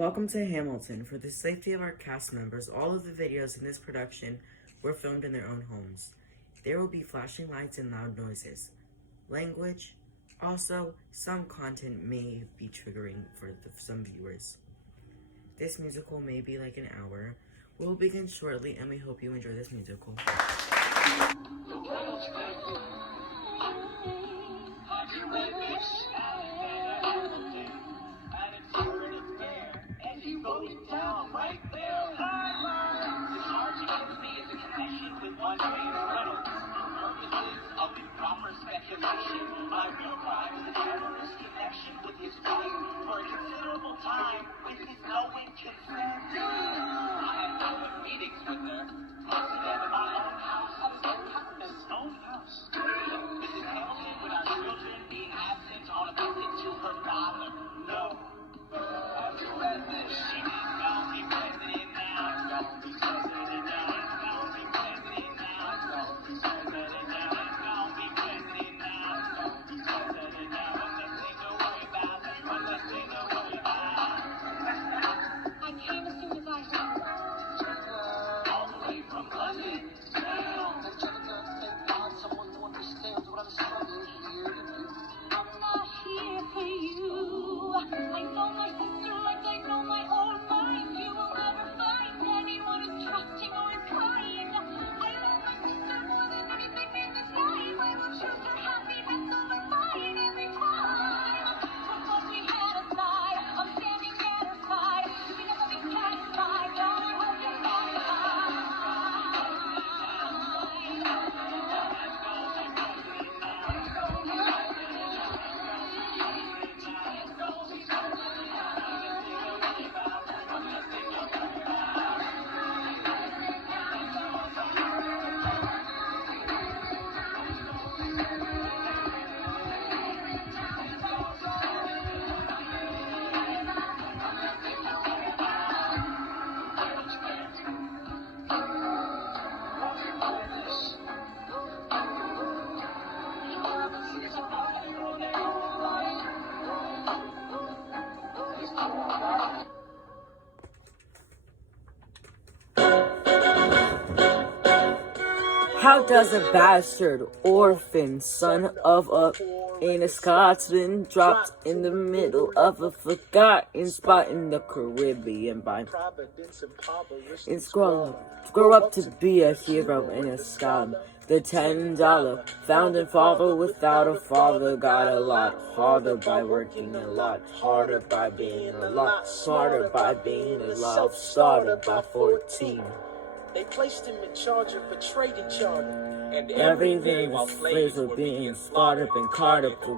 Welcome to Hamilton. For the safety of our cast members, all of the videos in this production were filmed in their own homes. There will be flashing lights and loud noises. Language. Also, some content may be triggering for some viewers. This musical may be like an hour. We'll begin shortly, and we hope you enjoy this musical. My real crime is a terrorist connection with his wife for a considerable time with his knowing consent. I had public meetings with her, most of them in my own house. His own house. Mrs. Hamilton, with our children being absent on a visit to her father. No. Have you read this? She didn't know me president now. Don't be president now. Don't be president now. Don't be president now. Don't be president now. I came as soon as I saw All the way from London. Angelica, thank God someone who understands what I'm struggling here to do. I'm not here for you. I know my sister like I know my own mind. You will never find anyone who's trusting or is kind. I love my sister more than anything in this life. I will choose her happiness over mine every time. Put what we had aside. I'm standing at her side. We never be satisfied. God, I hope you're satisfied. How does a bastard, orphan, son of a in a Scotsman dropped in the middle of a forgotten spot in the Caribbean by and grow up to be a hero in a scum. The $10 founding father without a father got a lot harder by working a lot harder by being a lot smarter by being a self-starter by 14. They placed him in charge of a trading charter. And Everything was slaves were being slaughtered and carted up the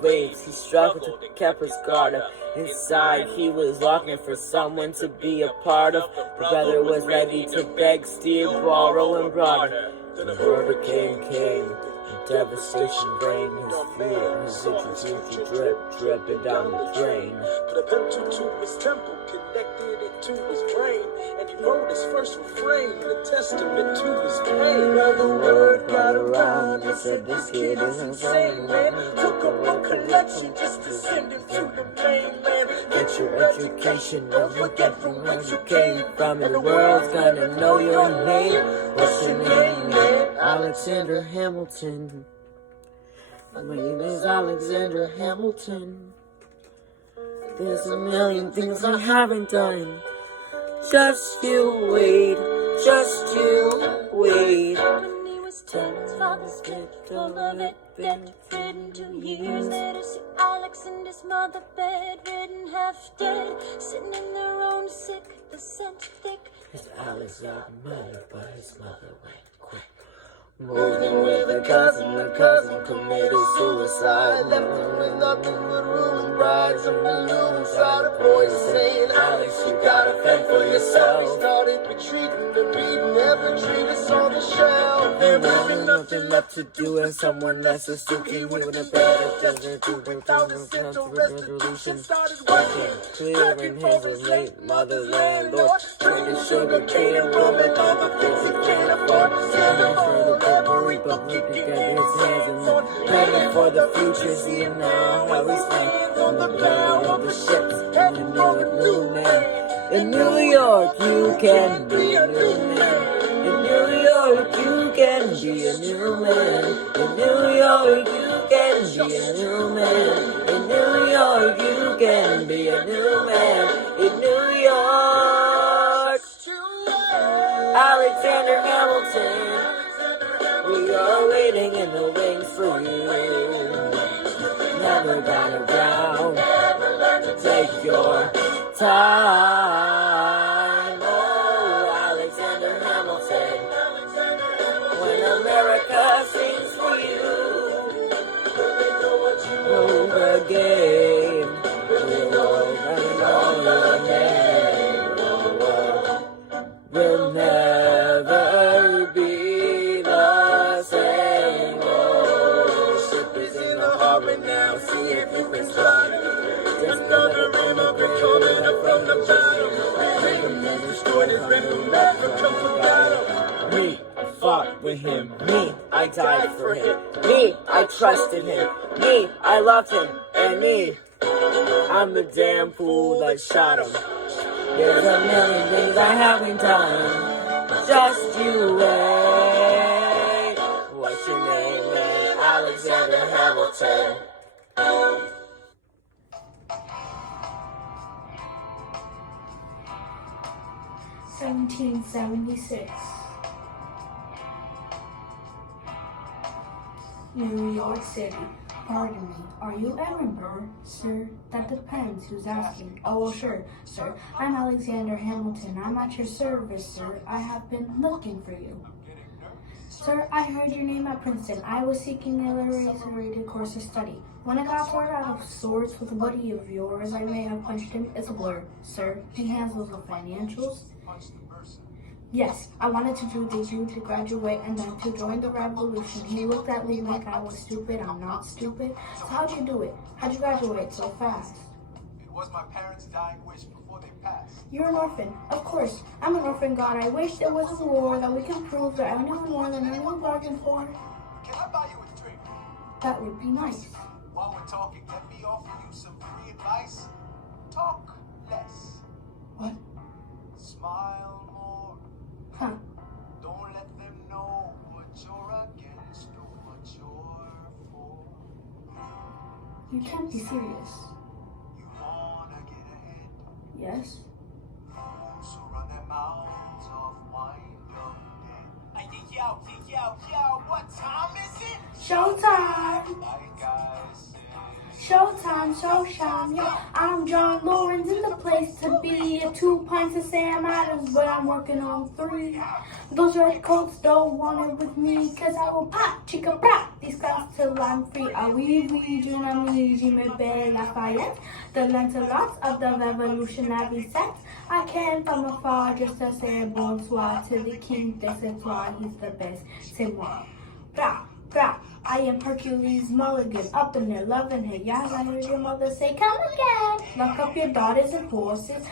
waves. He struggled to keep his guard up. Inside, he was longing for someone to be a part of. The brother was ready to beg, steal, borrow, and barter. The hurricane came, the devastation reigned. His fury, his dripping down the drain. Put a pencil to his temple, connected it to his brain, and he wrote his first refrain, the testament to his pain. Now the word got around, they said this kid is insane, man. Took up one collection just to send him to the mainland. Get your education, don't forget from where you came from, and the world's gonna know your name. What's your name, man? Alexander Hamilton. My name is Alexander Hamilton. There's a million things I haven't done. Just you wait, just you wait. When he was 10, his father split full of it, bedridden 2 years later. See Alex and his mother bedridden, half dead, sitting in their own sick, the scent thick. His Alex got money, but his mother went quick. Moved in with a cousin, the cousin committed suicide. Left him with nothing but ruin, brides and balloons. Saw the boys saying, Alex, you gotta fend for yourself. We started retreating, the reading never treat us on the shelf. There was nothing left to do, and someone less was sticking with a better desert to bring down the sense of resolution. Working, clearing his late mother landlord. Trading sugar cane and rum and all the things he can't afford. Standing for the Burberry, but we could get his hands in them. Planning for the future, seeing now how he stands on the bow of the ships. a new man. In New York, you can be a new man. In New York, you can be a new man. In New York, you can be a new man. In New York, you can be a new man. In New York, Alexander Hamilton, we are waiting in the wings for you. Never got around to take your time. Oh, Alexander Hamilton, when America sings for you, know the game, know your name, will never be the same. Oh, the ship is in the harbor now, see if you can start it. Just another immigrant coming up from the bottom. Destroyed his America forgot. Me, I fought with him. Me, I died for him. Me, I trusted him. Me, I loved him. And me, I'm the damn fool that shot him. There's a million things I haven't done. Just you wait. What's your name, man? Alexander Hamilton. 1776. New York City. Pardon me, are you Edinburgh? Sir, that depends. Who's asking? Oh, well, sure, sir. I'm Alexander Hamilton. I'm at your service, sir. I have been looking for you. Sir, I heard your name at Princeton. I was seeking a literary course of study. When I got thrown out of sorts with a buddy of yours, I may have punched him. It's a blur, sir. He handles the financials. Yes, I wanted to do the U to graduate and then to join the revolution. He looked at me like I was stupid. I'm not stupid. So how'd you do it? How'd you graduate so fast? It was my parents' dying wish before they passed. You're an orphan. Of course, I'm an orphan god. I wish there was a war that we can prove that I knew more than anyone bargained for. Can I buy you a drink? That would be nice. While we're talking, let me offer you some free advice. Talk less. What? Smile more. Huh. Don't let them know what you're against or what you're for. You can't be serious. You wanna get ahead. Yes? So run their mouths off, wind up dead. Hey, yo, what time is it? Showtime! Like I said. Showtime, showtime, yo. I'm John Lawrence in the place to be. 2 pints of Sam Adams, but I'm working on 3. Those red coats don't want it with me, cause I will pop, chica pop these guys till I'm free. Ah oui, oui, je m'amuse, me belle Lafayette, the Lancelots of the revolutionary set. I can from afar just to say bonsoir to the king des étoiles, he's the best, c'est moi. Bra, bra. I am Hercules Mulligan, up in there, loving it. Yes, I heard your mother say, come again. Lock up your daughters and horses.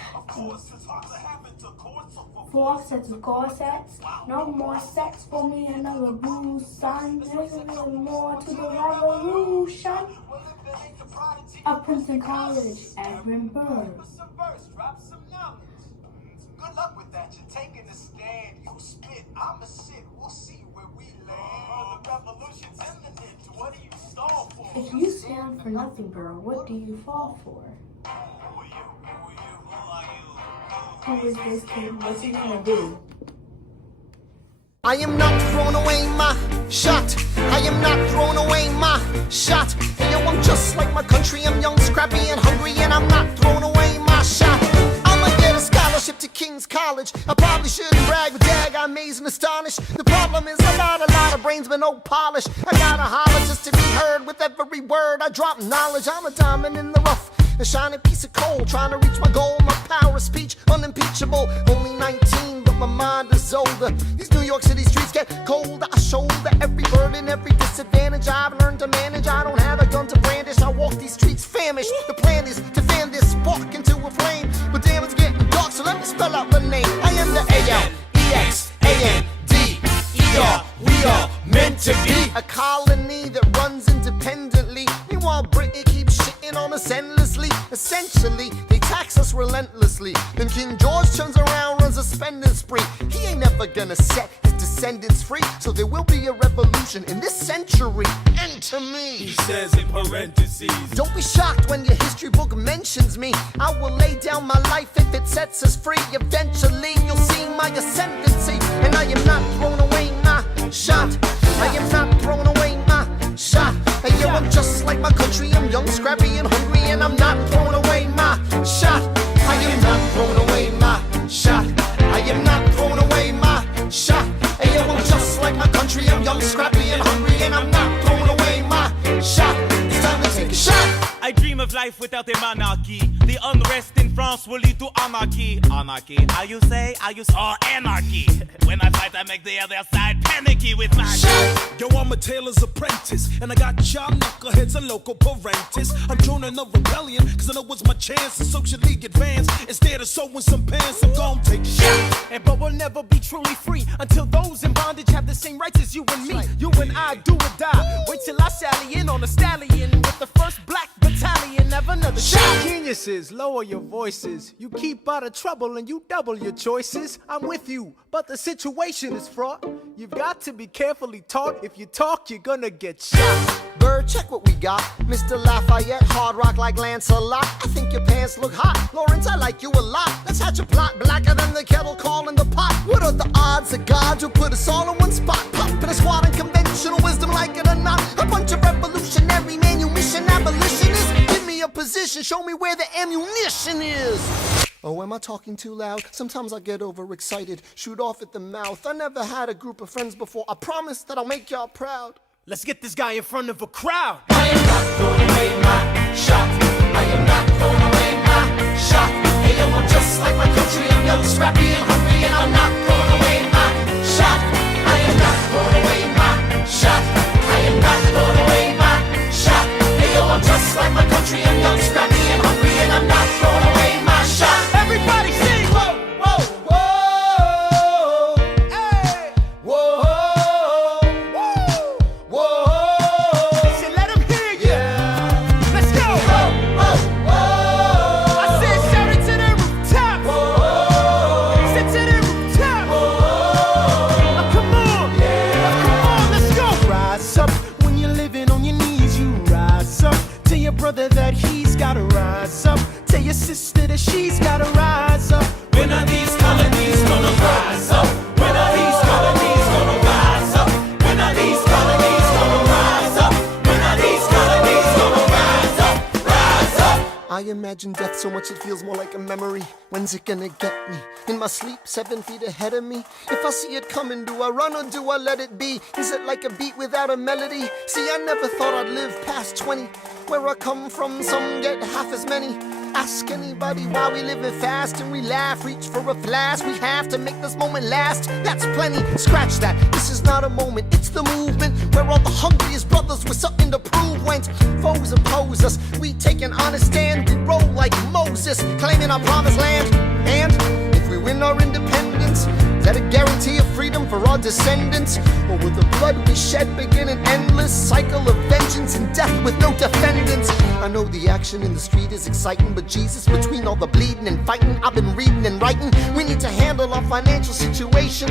4 sets of corsets. No more sex for me, another blue sun. There's a little more to the revolution. Of Princeton College, Edinburgh. Good luck with that. You're taking a stand. You spit. I'ma sit. We'll see where we land. The revolution's imminent. What do you stall for? If you stand for nothing, girl, what do you fall for? Who are you? Who are you? Who is this kid? What's he gonna do? I am not throwing away my shot. I am not throwing away my shot. Hey yo, I'm just like my country. I'm young, scrappy, and hungry, and I'm not throwing away my shot. I'ma get a scholarship to King's College. I probably shouldn't brag, but dag, I'm amazed and astonished. The problem is I got a lot of brains but no polish. I gotta holler just to be heard with every word I drop knowledge. I'm a diamond in the rough, a shining piece of coal, trying to reach my goal. My power of speech unimpeachable. Only 19, but my mind is older. These New York City streets get colder. I shoulder every burden, every disadvantage I've learned to manage. I don't have a gun to brandish. I walk these streets famished. The plan is to fan this spark into a flame. But damn, it's getting dark, so let me spell out the name. I am the ALEXANDER. We are meant to be a colony that runs independently. Meanwhile, Britain keeps shitting on us endlessly. Essentially, they tax us relentlessly. Then King George turns around, runs a spending spree. He ain't never gonna set his descendants free, so there will be a revolution in this century. Enter me. He says in parentheses. Don't be shocked when your history book mentions me. I will lay down my life if it sets us free. Eventually you'll see my ascendancy, and I am not throwing away my shot. I am not throwing away my shot. Hey yo, I'm just like my country. I'm young, scrappy, and hungry, and I'm not throwing away my shot. I am not throwing away my shot. I am not throwing away my shot. Hey yo, I'm just like my country. I'm young, scrappy, and hungry, and I'm not throwing away my shot. It's time to take a shot. I dream of life without a monarchy. The unrest in France will lead to anarchy. Anarchy, how you say? Oh, anarchy. When I fight, I make the other side panicky with my shot. Yo, I'm a tailor's apprentice, and I got y'all knuckleheads and local parentes. I'm joining a rebellion, cause I know it's my chance to socially advance. Instead of sewing some pants, I'm gon' take a shot. But we'll never be truly free until those in bondage have the same rights as you and me. You and I do or die. Wait till I sally in on a stallion with the first black battalion. Have another shot. Geniuses, lower your voices. You keep out of trouble and you double your choices. I'm with you, but the situation is fraught. You've got to be carefully taught. If you talk, you're gonna get shot. Bird, check what we got. Mr. Lafayette, hard rock like Lancelot. I think your pants look hot. Lawrence, I like you a lot. Let's hatch a plot blacker than the kettle calling the pot. What are the odds of God will put us all in one spot? Pop in a squad and conventional wisdom like it or not. A bunch of revolutionary manumission abolitionists. Give me a position, show me where the ammunition is. Oh, am I talking too loud? Sometimes I get overexcited, shoot off at the mouth. I never had a group of friends before. I promise that I'll make y'all proud. Let's get this guy in front of a crowd. I am not throwing away my shot. I am not throwing away my shot. Hey yo, I'm just like my country. I'm young, scrappy, and hungry, and I'm not throwing away my shot. I am not throwing away my shot. I am not throwing away my shot. Hey yo, I'm just like my country. I'm young, scrappy, and hungry, and I'm not throwing away my shot. Everybody sing. Whoa, whoa, whoa. Hey, whoa. Brother that he's gotta rise up. Tell your sister that she's gotta rise up. When are these colonies gonna rise up? When are these colonies gonna rise up? When are these colonies gonna rise up? When are these colonies gonna rise up? Rise up! I imagine death so much it feels more like a memory. When's it gonna get me? In my sleep, 7 feet ahead of me. If I see it coming, do I run or do I let it be? Is it like a beat without a melody? See, I never thought I'd live past 20. Where I come from, some get half as many. Ask anybody why we living fast and we laugh, reach for a flask. We have to make this moment last. That's plenty, scratch that. This is not a moment, it's the movement. Where all the hungriest brothers with something to prove went. Foes oppose us, we take an honest stand. We roll like Moses, claiming our promised land. And if we win our independence, is that a guarantee of freedom for our descendants? Or will the blood we shed begin an endless cycle of vengeance and death with no defendants? I know the action in the street is exciting, but Jesus, between all the bleeding and fighting I've been reading and writing, we need to handle our financial situation.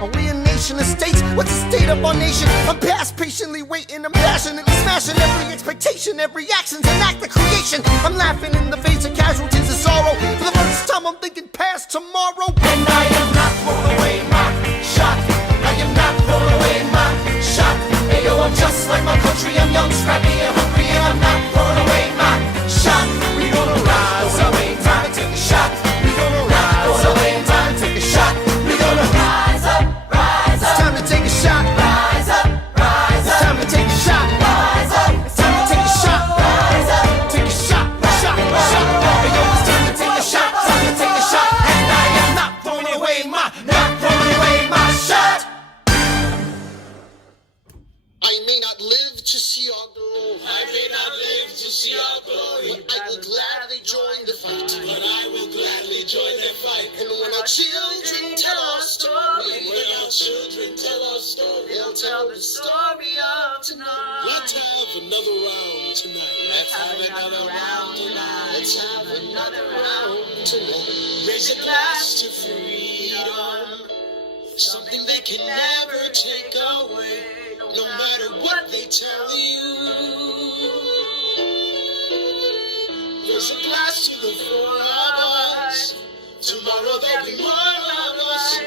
Are we a nation of states? What's the state of our nation? I'm past patiently waiting, I'm passionately smashing every expectation, every action's an act of creation. I'm laughing in the face of casualties of sorrow. For the first time I'm thinking past tomorrow. And I am not throwing away my shot. I am not throwing away my shot. Hey yo, I'm just like my country. I'm young, scrappy, and hungry, and I'm not throwing away my shot. We gonna rise up, time to take a shot. We gonna rise up, time to take a shot. We gonna rise up, rise up. It's time to take a shot. Rise up, rise up. It's time to take a shot. Rise up. It's time to take a shot. Rise up. Take a shot, shot, shot. Hey yo, it's time to take a shot. Time to take a shot. And I am not throwing away my shot. I may not live to see our glory. I may not live to see our glory. But I will gladly join the fight. But I will gladly join the fight. And when our children tell our story, when our children tell our story, they'll tell the story of tonight. Let's have another round tonight. Let's have another round tonight. Let's have another round tonight. Raise a glass to freedom. Something they can never take away, no matter what they tell you. Raise a glass to the four of us. Tomorrow there'll be more of us,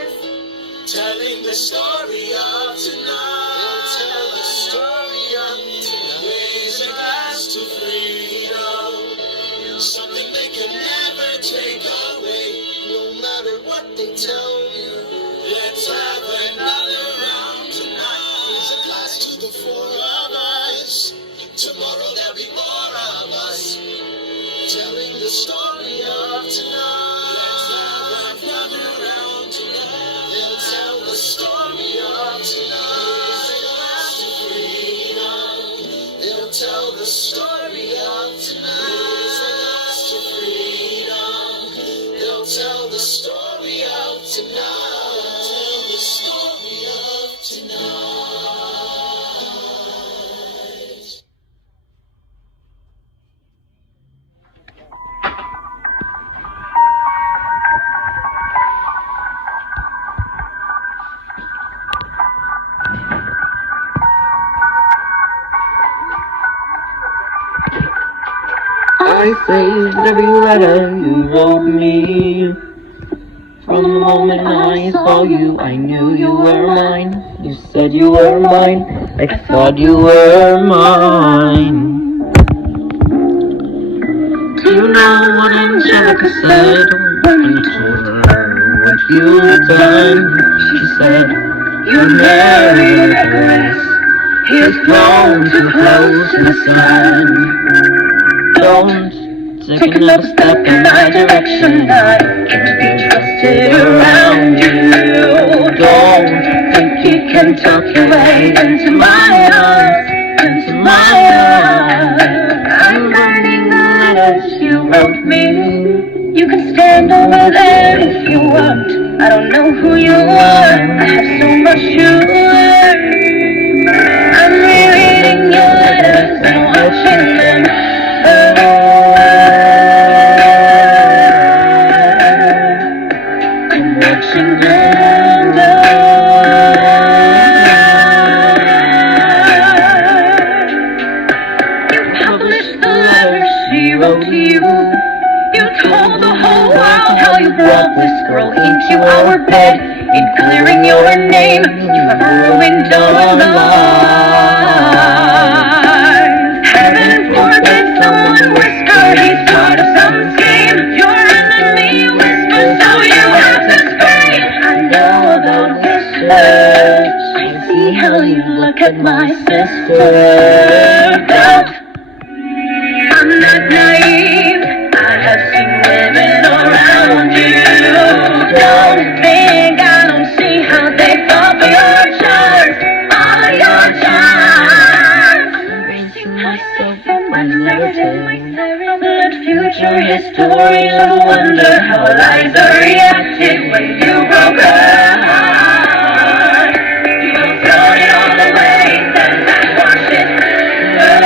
telling the story of tonight. Tell the story of tonight. Raise a glass to freedom. Something they can never take away, no matter what they tell you. Let's have another round tonight. Raise a glass to the four of us. Tomorrow there'll be more of us, telling the story of tonight. Let's have another round tonight. They'll tell the story of tonight. Raise a glass to freedom. They'll tell the story of tonight. Raise a glass to freedom. They'll tell the story of tonight. Tell the story of tonight. I saved every letter you wrote me. From the moment I saw you, I knew you were mine. You said you were mine, I thought you were mine. Do you know what Angelica said when you told her what you'd done? She said, you married Grace. He is thrown too close to the sun. Don't take another step in my direction. I can't be trusted around you. Don't think you can talk your way into my arms, into my arms. I'm burning the letters you wrote me. You can stand over there if you want. I don't know who you are. I have so much to learn. I'm rereading your letters and watching them burn. Watching them burn. You published the letter she wrote to you. You told the whole world how you brought this girl into our bed. In clearing your name, you have ruined our lives. Heaven forbid someone whisper he's part of some scheme. Your enemy whispers, so you have to scream. I know about whispers. I see how you look at my sister. Don't. I'm not naive. I have seen women around you. Don't think I don't see how they fall for your charms. All your charms. I'm erasing myself from my narrative. Let future historians wonder how Eliza reacted when you broke her heart. You've thrown it all away, then I watch it burn.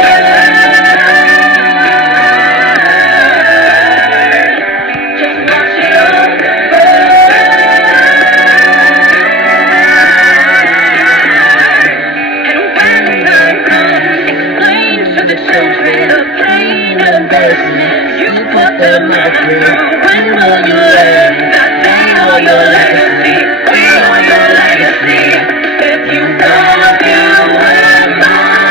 Just watch it all burn. And when the time comes, explain to the children the pain and embarrassment you put them through. When will you learn that they know your legacy? We know your legacy. If you thought you were mine.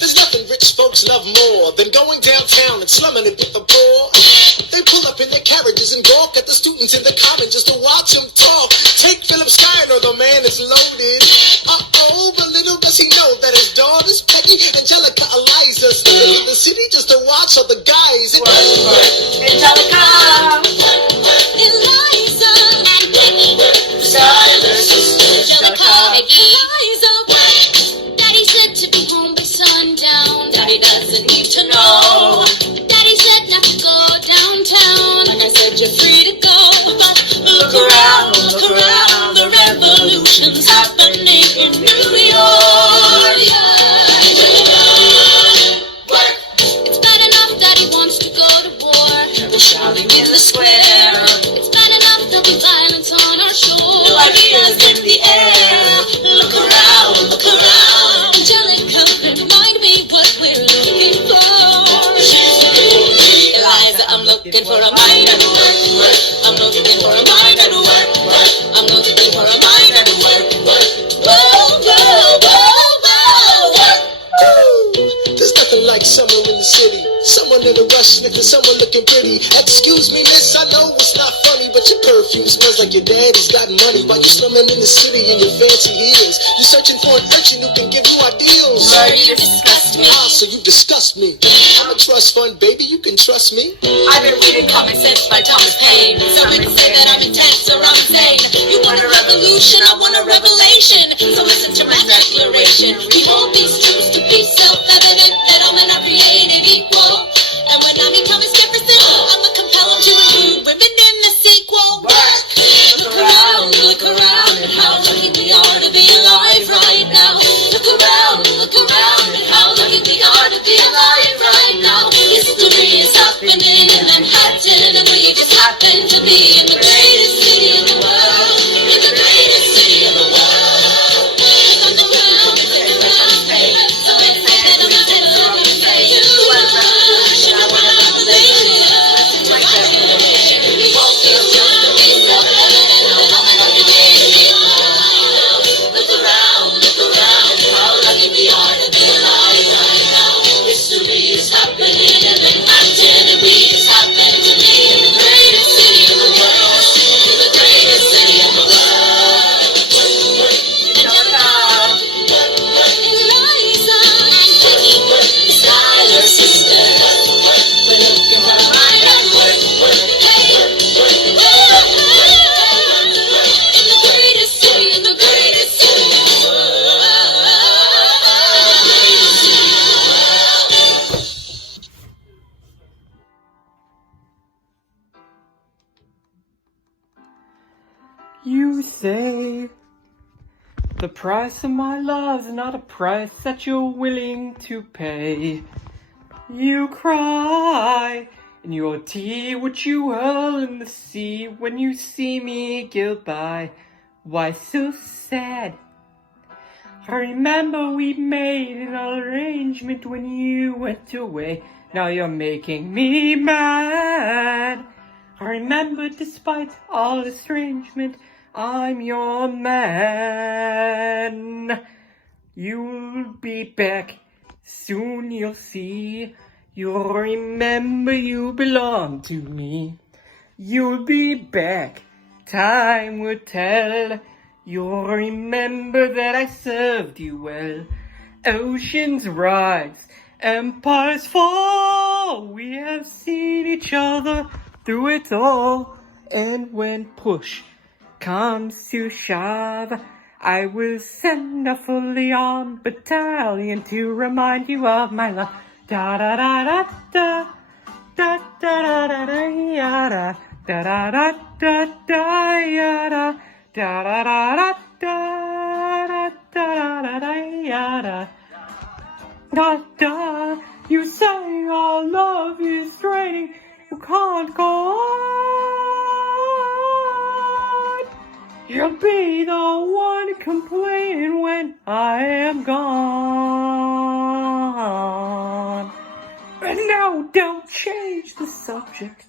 There's nothing rich folks love more than going downtown and slumming it with the poor. They pull up in their carriages and gawk at the students in the common just to watch them talk. Take Philip Steiner, the man is loaded. Uh-oh, but little does he know that his daughters, Peggy, Angelica, Eliza, staying in the city just to watch all the guys. Angelica, Eliza, and Peggy. Steiner sisters, Angelica, Eliza. Daddy said to be home by sundown. Daddy doesn't need to know. Daddy looking for a mind that'll work, work. I'm looking for a mind that'll work, work. I'm looking for a mind that'll work, work. Whoa, whoa, whoa, whoa, work. There's nothing like summer in the city. Someone in a rush, nigga, someone looking pretty. Excuse me, miss, I know it's not funny, but your perfume smells like your daddy's got money. While you slumming in the city in your fancy heels, you're searching for an urchin who can give you ideals. Lord, you disgust me. Ah, so you disgust me. I'm a trust fund, baby, you can trust me. I've been reading Common Sense by Thomas Paine. Some people say that I'm intense or I'm insane. You want a revolution, I want a revelation. So listen to my declaration. We hold these truths to be self-evident, that all men are created equal. And when I meet Thomas Jefferson, I'ma compel him to include women in the sequel. Look around, and how lucky we are to be alive right now. Look around, and how lucky we are to be alive right now. History is happening in Manhattan, and we just happen to be in the greatest city in the world. In the greatest city in the world. Look around, hey. So excited, I'm a sense of say. You want a revolution, I want a revelation. My revelation. We won't feel just to be self-evident. How lucky we are to be alive. Look around, how lucky we are to be alive right now. History is happening in Manhattan, and we just happen to be in the greatest city in the world. In the greatest city in the world. Eliza and Peggy, the Schuyler sisters. We're looking for a mind at work. Hey, in the greatest city, in the greatest city in the world. You say the price of my love's not a price that you're willing to pay. You cry in your tea, which you hurl in the sea when you see me go by. Why so sad? I remember we made an arrangement when you went away. Now you're making me mad. I remember despite all estrangement, I'm your man. You'll be back, soon you'll see. You'll remember you belong to me. You'll be back, time will tell. You'll remember that I served you well. Oceans rise, empires fall. We have seen each other through it all. And when push comes to shove, I will send a fully armed battalion to remind you of my love. Da da da da da da da da da yada da da da da da yada da da da da da da da da yada da da. You say our love is draining, you can't go on. You'll be the one complaining when I am gone. And now don't change the subject,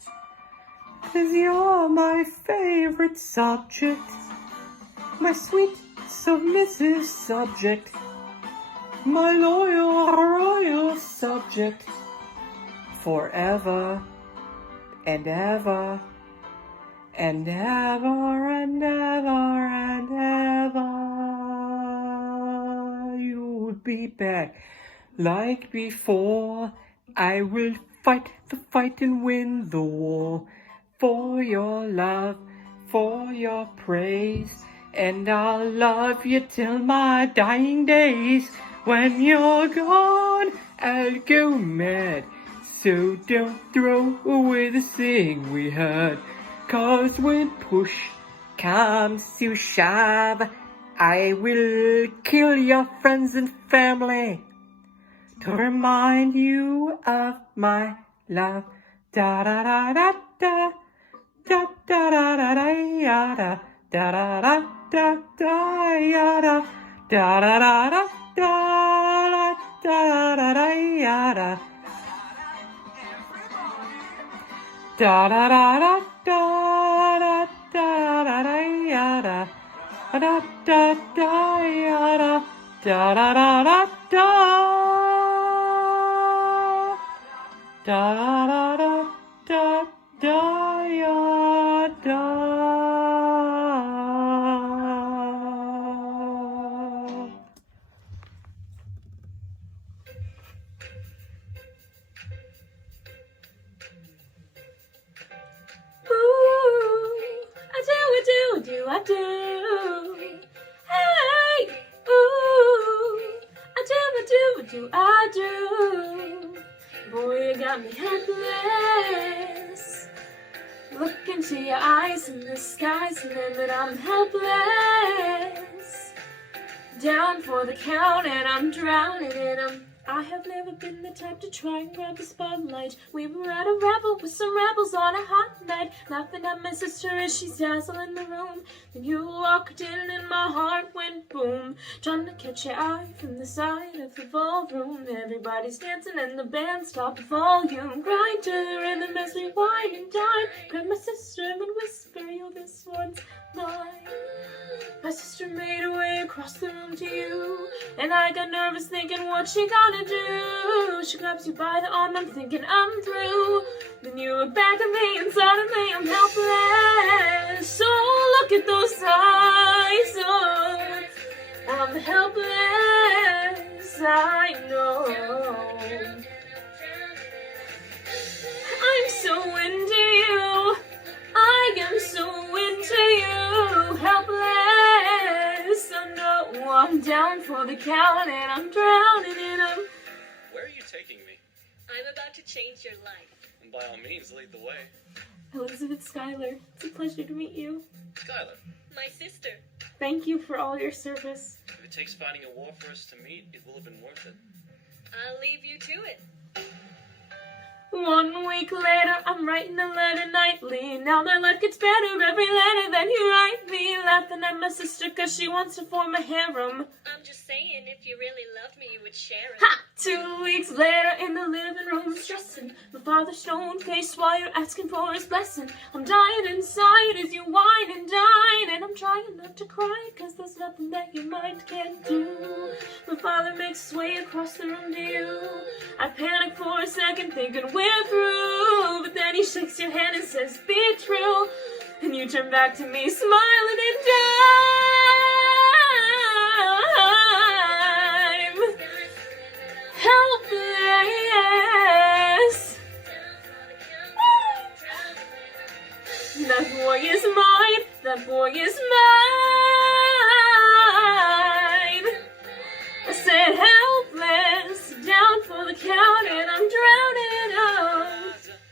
'cause you're my favorite subject. My sweet, submissive subject. My loyal, royal subject. Forever and ever and ever and ever and ever. You'll be back like before. I will fight the fight and win the war. For your love, for your praise. And I'll love you till my dying days. When you're gone, I'll go mad. So don't throw away the thing we had. 'Cause when push comes to shove, I will kill your friends and family to remind you of my love. Da da da da da da da da da da yada da da da da da yada da da da da da da da da yada. Da da da da da da da da ya da da da da ya da da da da da da da da da da ya da. I do. Hey, ooh, I do. Boy, you got me helpless. Look into your eyes and the skies, and then that I'm helpless. Down for the count, and I'm drowning, and I have never been the type to try and grab the spotlight. We were at a revel with some rebels on a hot night, laughing at my sister as she's dazzling the room. Then you walked in and my heart went boom, trying to catch your eye from the side of the ballroom. Everybody's dancing and the band stopped the volume. Grind to the rhythm as we wine and dine. Grab my sister and whisper, yo, this one's mine. My sister made her way across the room to you, and I got nervous thinking, what's she gonna do? She grabs you by the arm, I'm thinking I'm through. Then you look back at me and suddenly I'm helpless. So look at those eyes, oh, I'm helpless, I know. I'm so into you, I am so into you, helpless. I know I'm down for the count and I'm drowning in them. Where are you taking me? I'm about to change your life. And by all means, lead the way. Elizabeth Schuyler, it's a pleasure to meet you. Skylar, My sister. Thank you for all your service. if it takes fighting a war for us to meet, it will have been worth it. I'll leave you to it. 1 week later, I'm writing a letter nightly. Now my life gets better every letter that you write me. Laughing at my sister cause she wants to form a harem. I'm just saying, if you really loved me, you would share it. Ha! 2 weeks later in the living room, stressing. My father's stone face while you're asking for his blessing. I'm dying inside as you whine and dine. And I'm trying not to cry cause there's nothing that your mind can't do. My father makes his way across the room to you. I panic for a second thinking we're through. But then he shakes your hand and says, be true. And you turn back to me smiling and I'm helpless. That boy is mine. That boy is mine. I said helpless, down for the count, and I'm drowning out.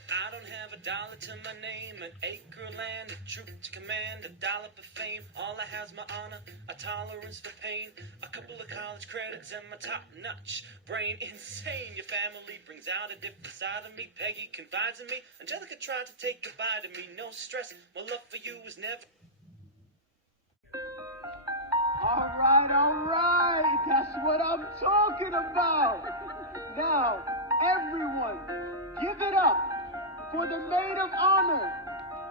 I don't have a dollar to my name, an acre of land, a troop to command, a dollop of fame. All I have's my honor, a tolerance for pain, a couple of college credits, and my top-notch brain. Insane, your family brings out a different side of me. Peggy confides in me, Angelica tried to take goodbye to me. No stress, my love for you was never. All right, that's what I'm talking about. Now, everyone, give it up for the maid of honor,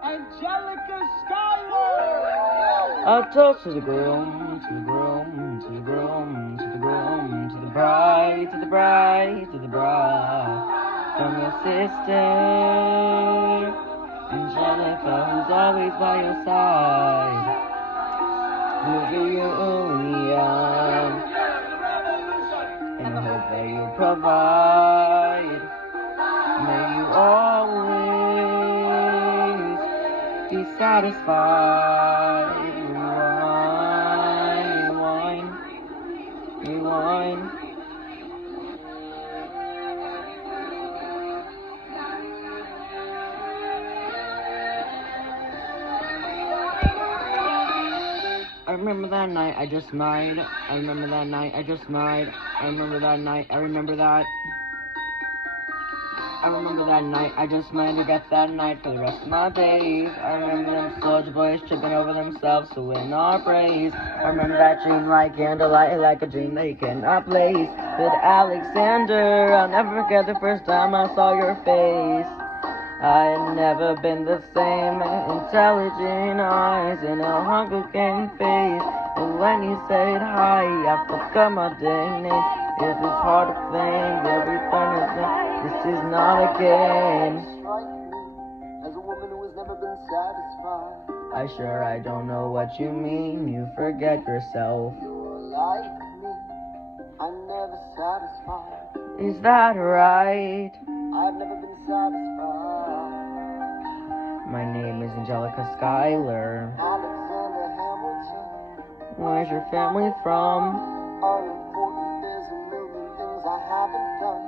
Angelica Schuyler. I'll toast to the groom, to the groom, to the groom, to the groom, to the bride, to the bride, to the bride. From your sister, Angelica, who's always by your side. With your union, and I hope that you provide. May you always be satisfied. Rewind. I remember that night I just mied. I remember that night I just mied. I remember that night. I remember that. I remember that night I just might forget that night for the rest of my days. I remember them soldier boys tripping over themselves to win our praise. I remember that dream like candlelight, like a dream they cannot place. But Alexander, I'll never forget the first time I saw your face. I had never been the same. Intelligent eyes and a hard-looking face. And when you said hi, I forgot my dang name. It is hard to think everything is this is not a game. As a woman who has never been satisfied. I don't know what you mean. You forget yourself. You're like me. I'm never satisfied. Is that right? I've never been satisfied. My name is Angelica Schuyler. Alexander Hamilton. Where's your family from? Unimportant, there's a million things I haven't done.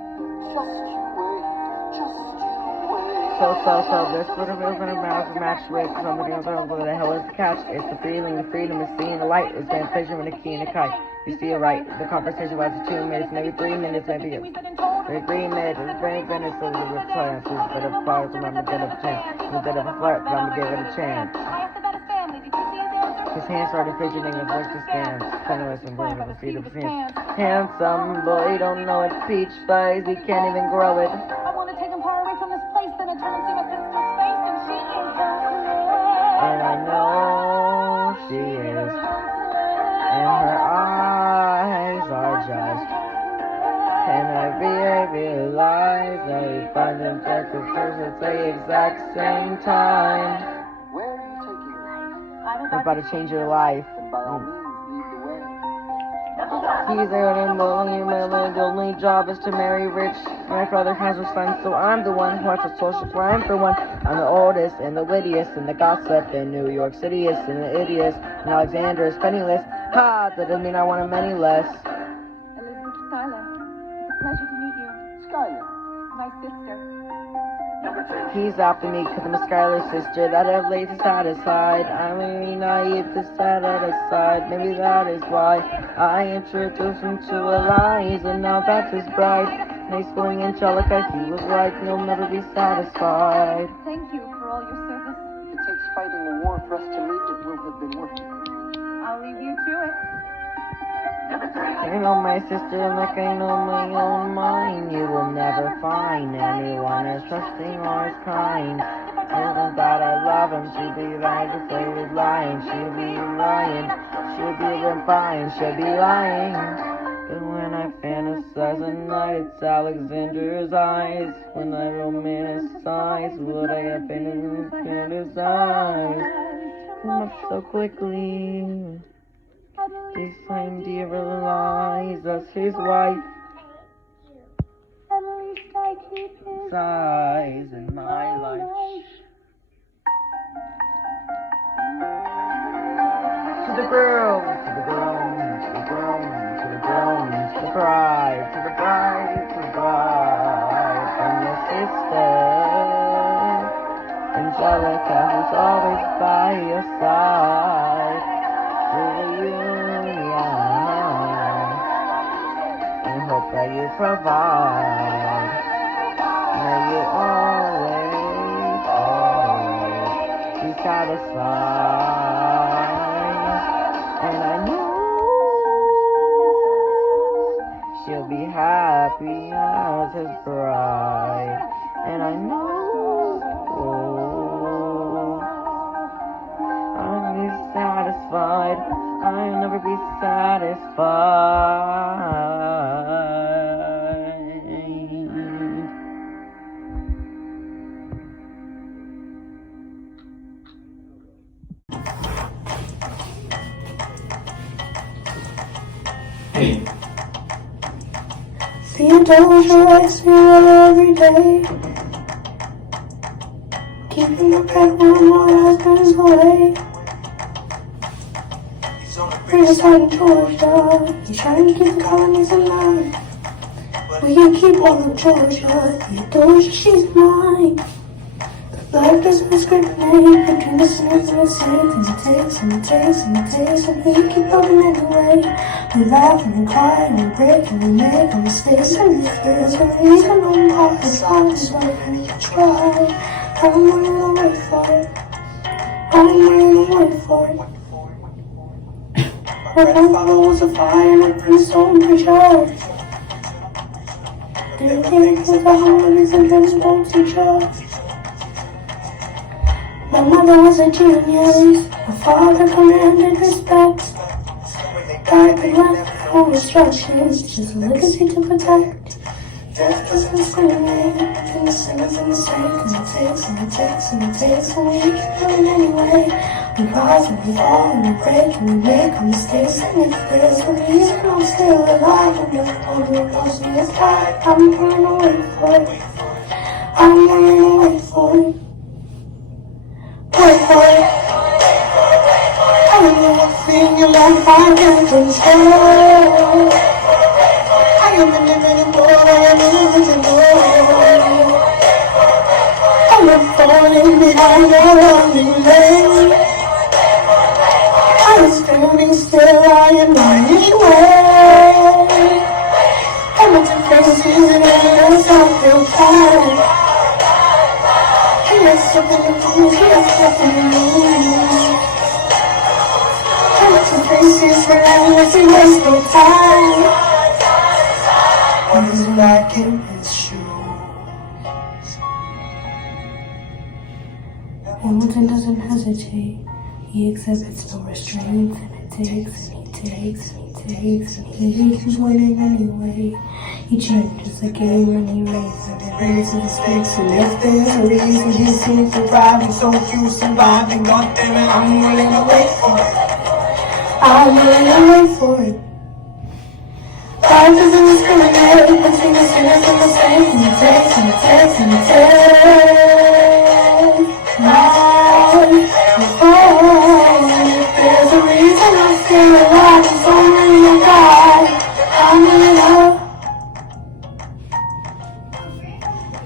Just you wait, just you wait. So, this would have been a match with somebody else. What the hell is the catch? It's the feeling, the freedom of seeing the light. It's been a pleasure with a key and a kite. You see it right. The conversation was 2 minutes, maybe 3 minutes, maybe 3 minutes. It's very minutes, so the response is a bit of a pause, and I'm a bit of a chance. A bit of a flirt, but I'm gonna give it a chance. His hands started fidgeting, his voice just danced. Penniless and blue with the feet of his hands. Handsome boy, don't know it's peach fuzz, he can't even grow it. I want to take him far away from this place, then I turn and see my sister's face, and she is so And I know she is. And her eyes are just. And I realize that we find them objectives at the exact same time. Where are you taking me? We're about to change your life. By all means, lead the way. He's there and the only job is to marry rich. My father has a son, so I'm the one who has a social plan for one. I'm the oldest and the wittiest and the gossip in New York Cityest and the idiot. And Alexander is penniless. Ha! That doesn't mean I want him any less. Elizabeth Schuyler. It's a pleasure to meet you. Schuyler. My sister. He's after me because I'm a Schuyler sister that I've laid satisfied. I'm really naive to set it aside. Maybe that is why I introduced him to Eliza, and now that's his bride. Nice going Angelica, he was right, you'll never be satisfied. Thank you for all your service. If it takes fighting a war for us to meet, it will have been worth it. I'll leave you to it. I know my sister like I know my own mind. You will never find anyone as trusting or as kind. Told him that I love him, she'd be right afraid of lying. She'd be lying, she'd be fine, she'd be lying. But when I fantasize at night, it's Alexander's eyes. When I romanticize, what I have been in his eyes. Come up so quickly. This time, dear, realize us his wife. At least I keep his Eyes in my life. To the groom, to the groom, to the groom, to the groom, to the bride, to the bride, to the bride, from your sister, Angelica, who's always by your side, to the union, and hope that you provide. May you always, always be satisfied. And I know she'll be happy as his bride. And I know I'll be satisfied. I'll never be satisfied. See you don't I see you every day. Keeping the pet when my husband's away. Bring us out of Georgia. He's trying to keep the colonies alive. We can keep all of Georgia. Theodosia, she's mine. Life doesn't discriminate between the sinners and the saints. And it takes, and it takes, and it takes, and we keep loving anyway. We laugh and we cry and we break and we make our mistakes. And if there's a reason I'm not as long as whatever you try, I'm willing to wait for it. I'm willing to wait for it. My grandfather was a fire and a brimstone preacher. There are things that the harmonies and dreams won't teach us. My mother was a genius. My father commanded respect. God could left for instructions, just a legacy to protect. Death doesn't discriminate, and the sinners and the saints, and it takes, and it takes, and it takes, and we keep going anyway. We rise and we fall and we break and we make our mistakes, and if there's a reason I'm still alive, and the only person is died, I'm gonna wait for it. I'm gonna wait for it. Wait for it. I don't know what thing in life I can't control. I am a living boy, I am a living boy. I am falling behind a running lane. I am standing still, I am running away. I'm at the places and I don't feel fine. He has something to do, he has something to lose. I'm at the places where I wasn't wasting time. What is black in his shoes? Hamilton doesn't hesitate. He exhibits no restraint, and it takes, and he takes, and he takes, and he keeps winning anyway. He changes the game and he raises the stakes, and if there's a reason he seems to thrive, he's so through surviving, God damn it, I'm willing to wait for it. I'm willing to wait for it. Life doesn't discriminate between the sinners and the saints, and it takes, and it takes, and it takes. Life, if there's a reason I'm still alive, it's only a God. I'm willing to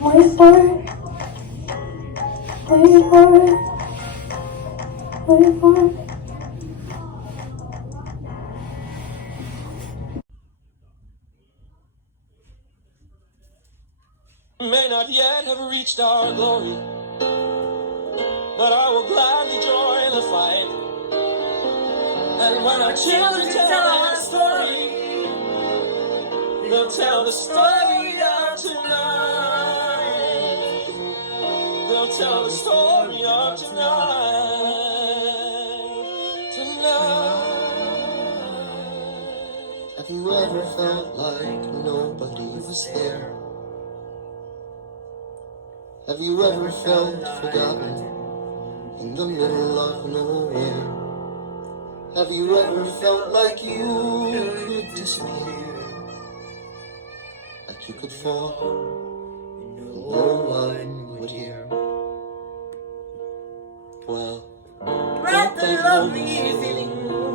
wait for it, wait for it, wait for it. May not yet have reached our glory, but I will gladly join the fight. And when our children tell our story, they'll tell the story of tonight. They'll tell the story of tonight. Tonight. Have you ever felt like nobody was there? Have you ever felt forgotten in the middle of nowhere? Have you ever felt like you could disappear? Like you could fall and no one would hear? Well, Let the lovely evening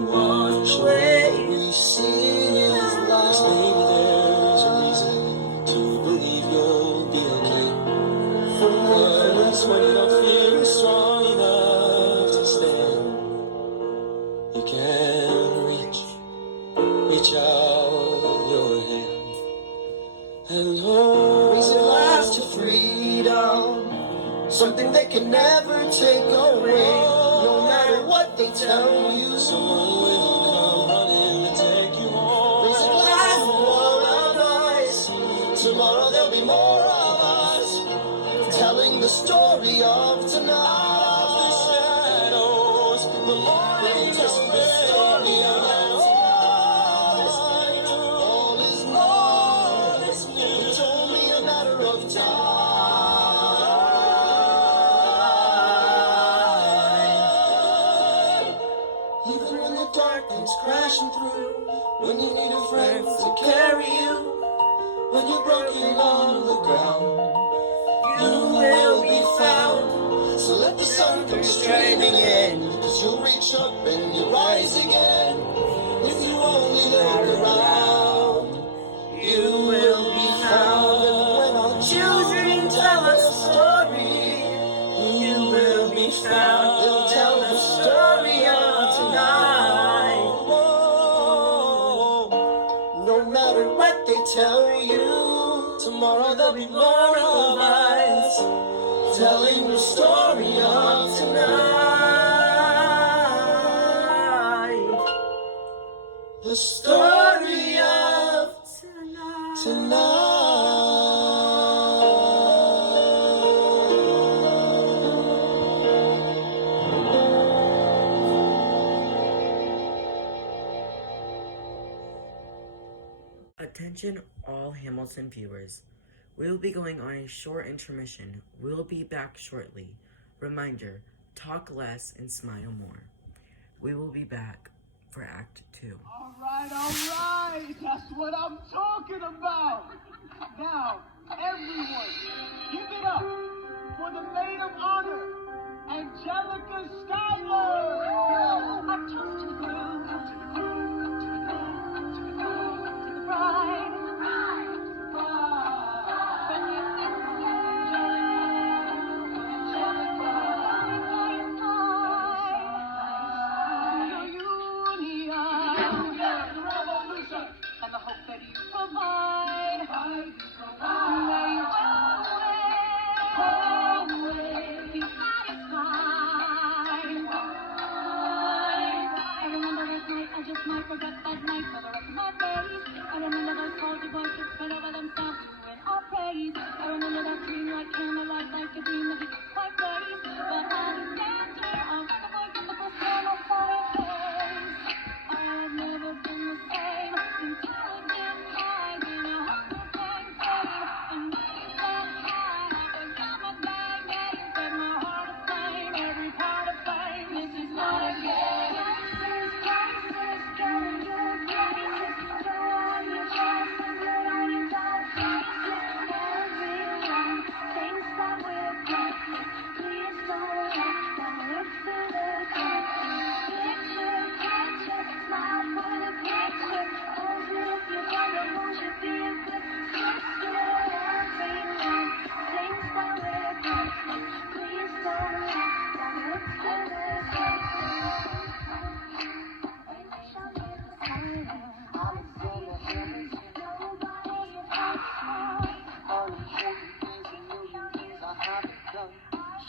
wash away. we see is lies. Maybe there's a reason to believe you'll be okay. Words when you don't feel strong enough to stand. You can reach out your hand and hold. Raise your glass to freedom, something they can never take away. No matter what they tell you, Someone will come running to take you home. raise a glass to all of us. Tomorrow there'll be more of us, telling the story of tonight. The shadows, the morning Telling the story of tonight. All is lost, it's only a matter of time. Even when the dark comes crashing through, when you need a friend to carry you, when you're broken on the ground, you will be found. So let the sun come streaming in, cause you'll reach up and you rise again. If you only look around, you will be found. And when our children tell us a story, you will be found. They'll tell the story of tonight. No matter what they tell you, tomorrow there'll be more of us, telling the story of tonight. The story of tonight. Attention all Hamilton viewers. We will be going on a short intermission. We'll be back shortly. Reminder, talk less and smile more. We will be back for Act 2. All right, that's what I'm talking about. Now, everyone, give it up for the maid of honor, Angelica Schuyler. I toast to the groom, to the groom, to the groom, to the groom, to the bride, to the bride, to the bride. When you Angelica, your union, the revolution, and the hope that you provide. May you always be satisfied. I remember last night, I just might forget that night for the rest of my days. I remember those soldier boys who spread over themselves doing our praise. I remember that dream like candlelight, like a dream that we could quite raise. But I stand here, I'll never forget the first time I saw your face. I've never been the same. Intelligent eyes and a hunger for fame. And when you said hi, I forgot my name. Yeah, you set my heart aflame, every part of flame. This is not a game. Crisis, getting your crisis. Throw on your chest and put on your dark faces. Everyone thinks that we're perfect. Please don't look to the picture, smile for the picture. As if your brother should be a good sister. Everyone thinks that we're perfect. Please don't look to the picture.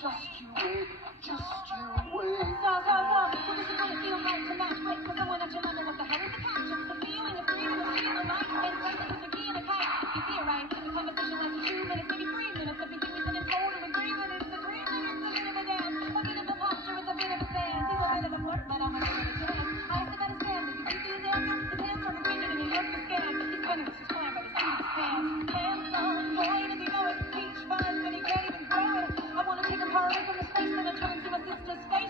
Just you wait. Stop. So this is what it feels like to match with someone that you love. What the hell is the catch? It's the feeling of freedom, the feeling like and something with the key in the cat. You see it right. The conversation lasts 2 minutes, maybe 3 minutes. Everything we said and told and agree with it. It's a 3 minutes, a bit of a dance, a bit of a posture, it's a bit of a stance. He's a bit of a flirt, but I'm a bit of a chance. I still gotta stand it. You see his answer? His hands are green and he looks the scan. He's spinning his plan, but his seat is pants. Handsome boy, does he know it? Peach fine, but he can't even grow it. I wanna take him hard from the space and I turn to my sister's face.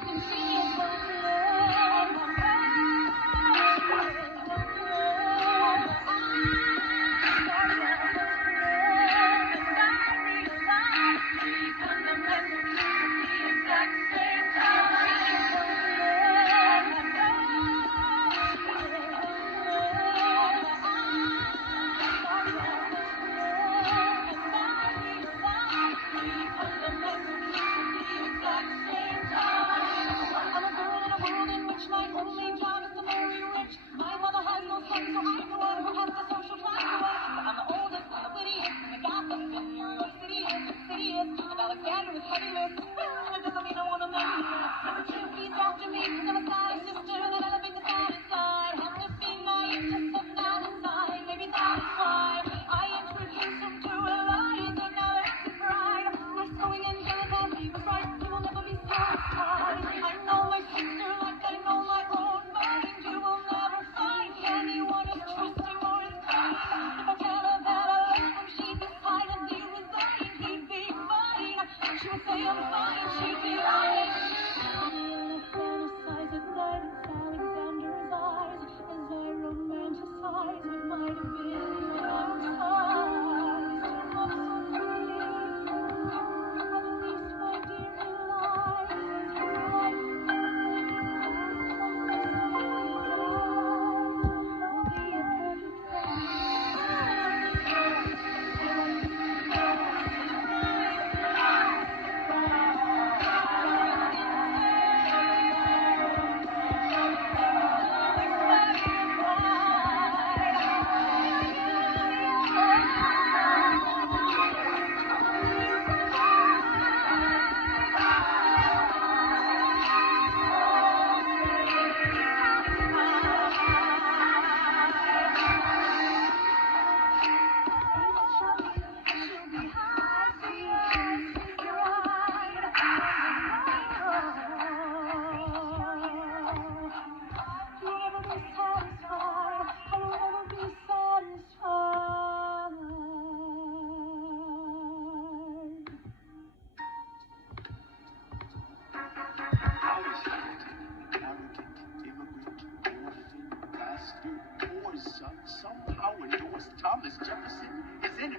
Thomas Jefferson, his enemy.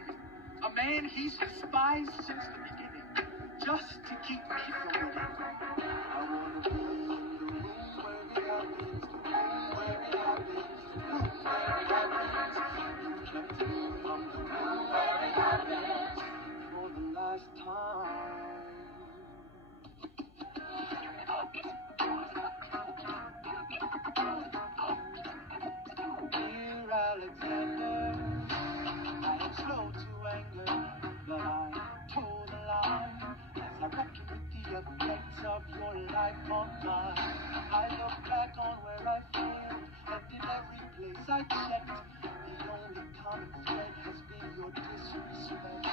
A man he's despised since the beginning, just to keep me from winning. I wanna be in the room where it happens, the room where it happens, the room where it happens. You kept me from the room where it happens for the last time. Dear Alexander, I am slow to anger, but I told a lie as I reckoned with the effects of your life on mine. I look back on where I failed, and in every place I checked, the only common thread has been your disrespect.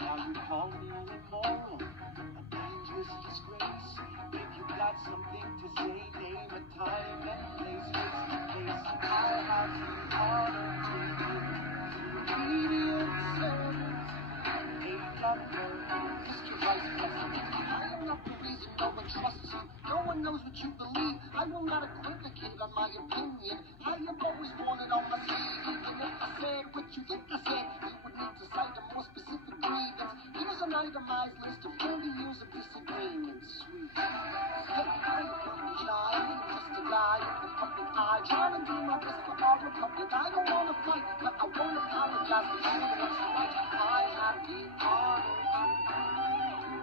Now you call me immoral, a dangerous disgrace. If you got something to say, name a time and place, face to face. I have the honor to be obedient servant, a governor, Mr. Vice President. I am not the reason no one trusts you. No one knows what you believe. I will not equivocate on my opinion. I have always worn it on my sleeve. Even if I said what you think I said, you would need to cite a more specific grievance. Here's an itemized list of 30 years of disagreements. Sweet. Hey, I'm just a guy in the public eye, trying to do my best for our republic. I don't want to fight, but I won't apologize for doing what's right. I have the honor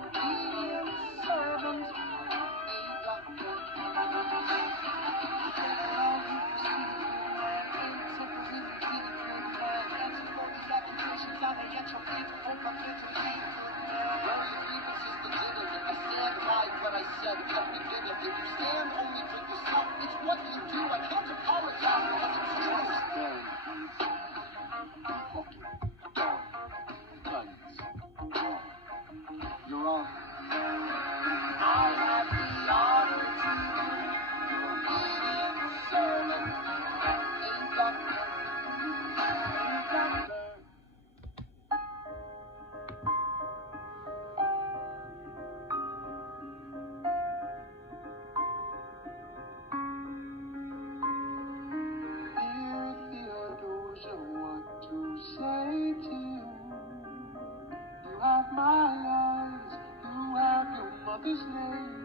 to be a servant, a doctor. What I said, let me get it. If you stand only for yourself, it's what you do. I can't apologize because it's true. You're on. I have the honor to be your obedient servant, a doctor, a doctor. What to say to you? You have my eyes, you have your mother's name.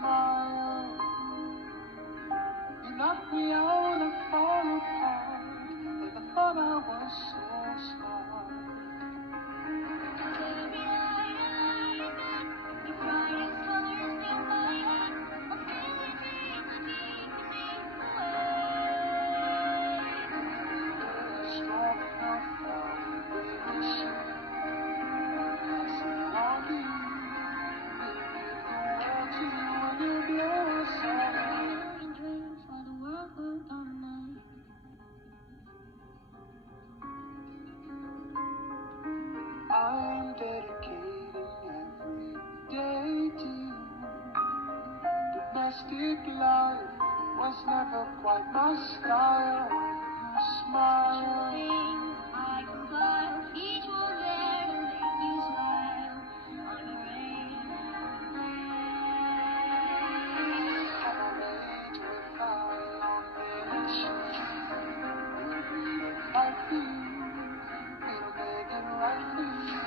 Smile, you knocked me out and fall apart, and I thought I was so smart. Strong enough for baby. I say love you. I'm dedicating every day to you. Domestic life was never quite my style. When you smile, I can buy each one there to make you smile on your rain. Our age with our long we'll read it like you. We'll make it right for you.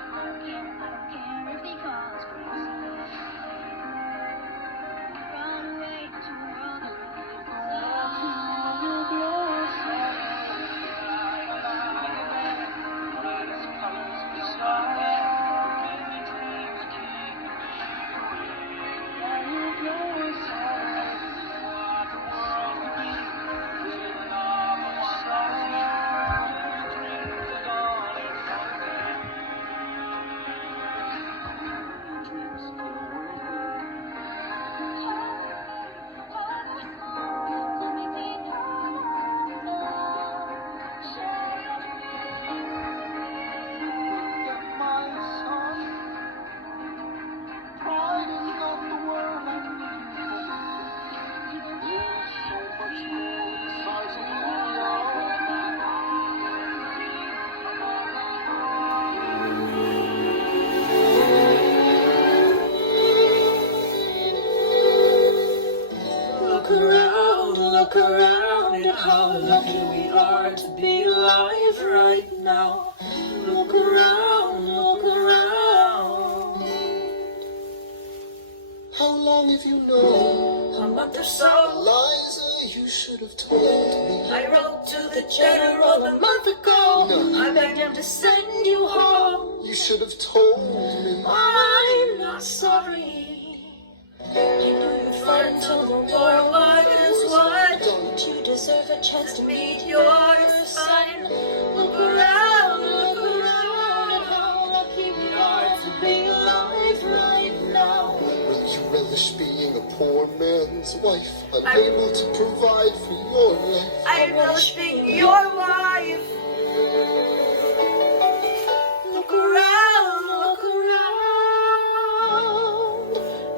I don't care if he calls crazy. Run away to a world of we are to be alive right now. Look around, look around. How long have you known? A month or so. Liza, you should have told me. I wrote to the general a month ago. No. I begged him to send you home. You should have told me. I'm not sorry. You knew you'd fight until the war was won. Don't You deserve a chance to meet your son. Look around, how lucky we are to be alive right now. Will you relish being a poor man's wife, unable to provide for your life? I relish being your wife. Look around, look around.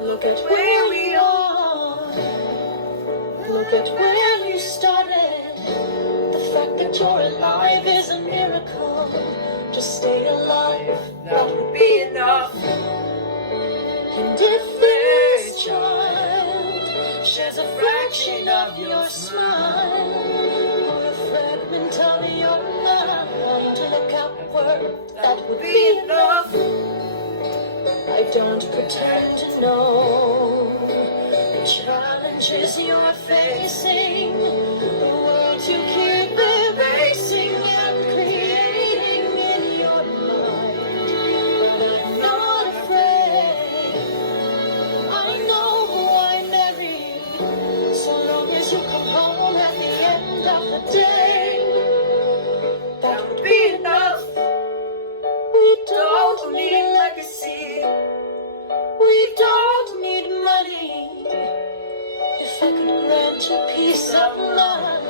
Look at where we are. Look at where you started. The fact that you're alive is a miracle. Just stay alive, that would be enough. And if this child shares a fraction of your smile, or a fragment of your mind, to look outward, that would be enough. I don't pretend to know the challenges you're facing, the words you keep erasing and creating in your mind. But I'm not afraid. I know who I married. So long as you come home at the end of the day, that would be enough. We don't need legacy. We don't need money. If I could grant you peace of mind,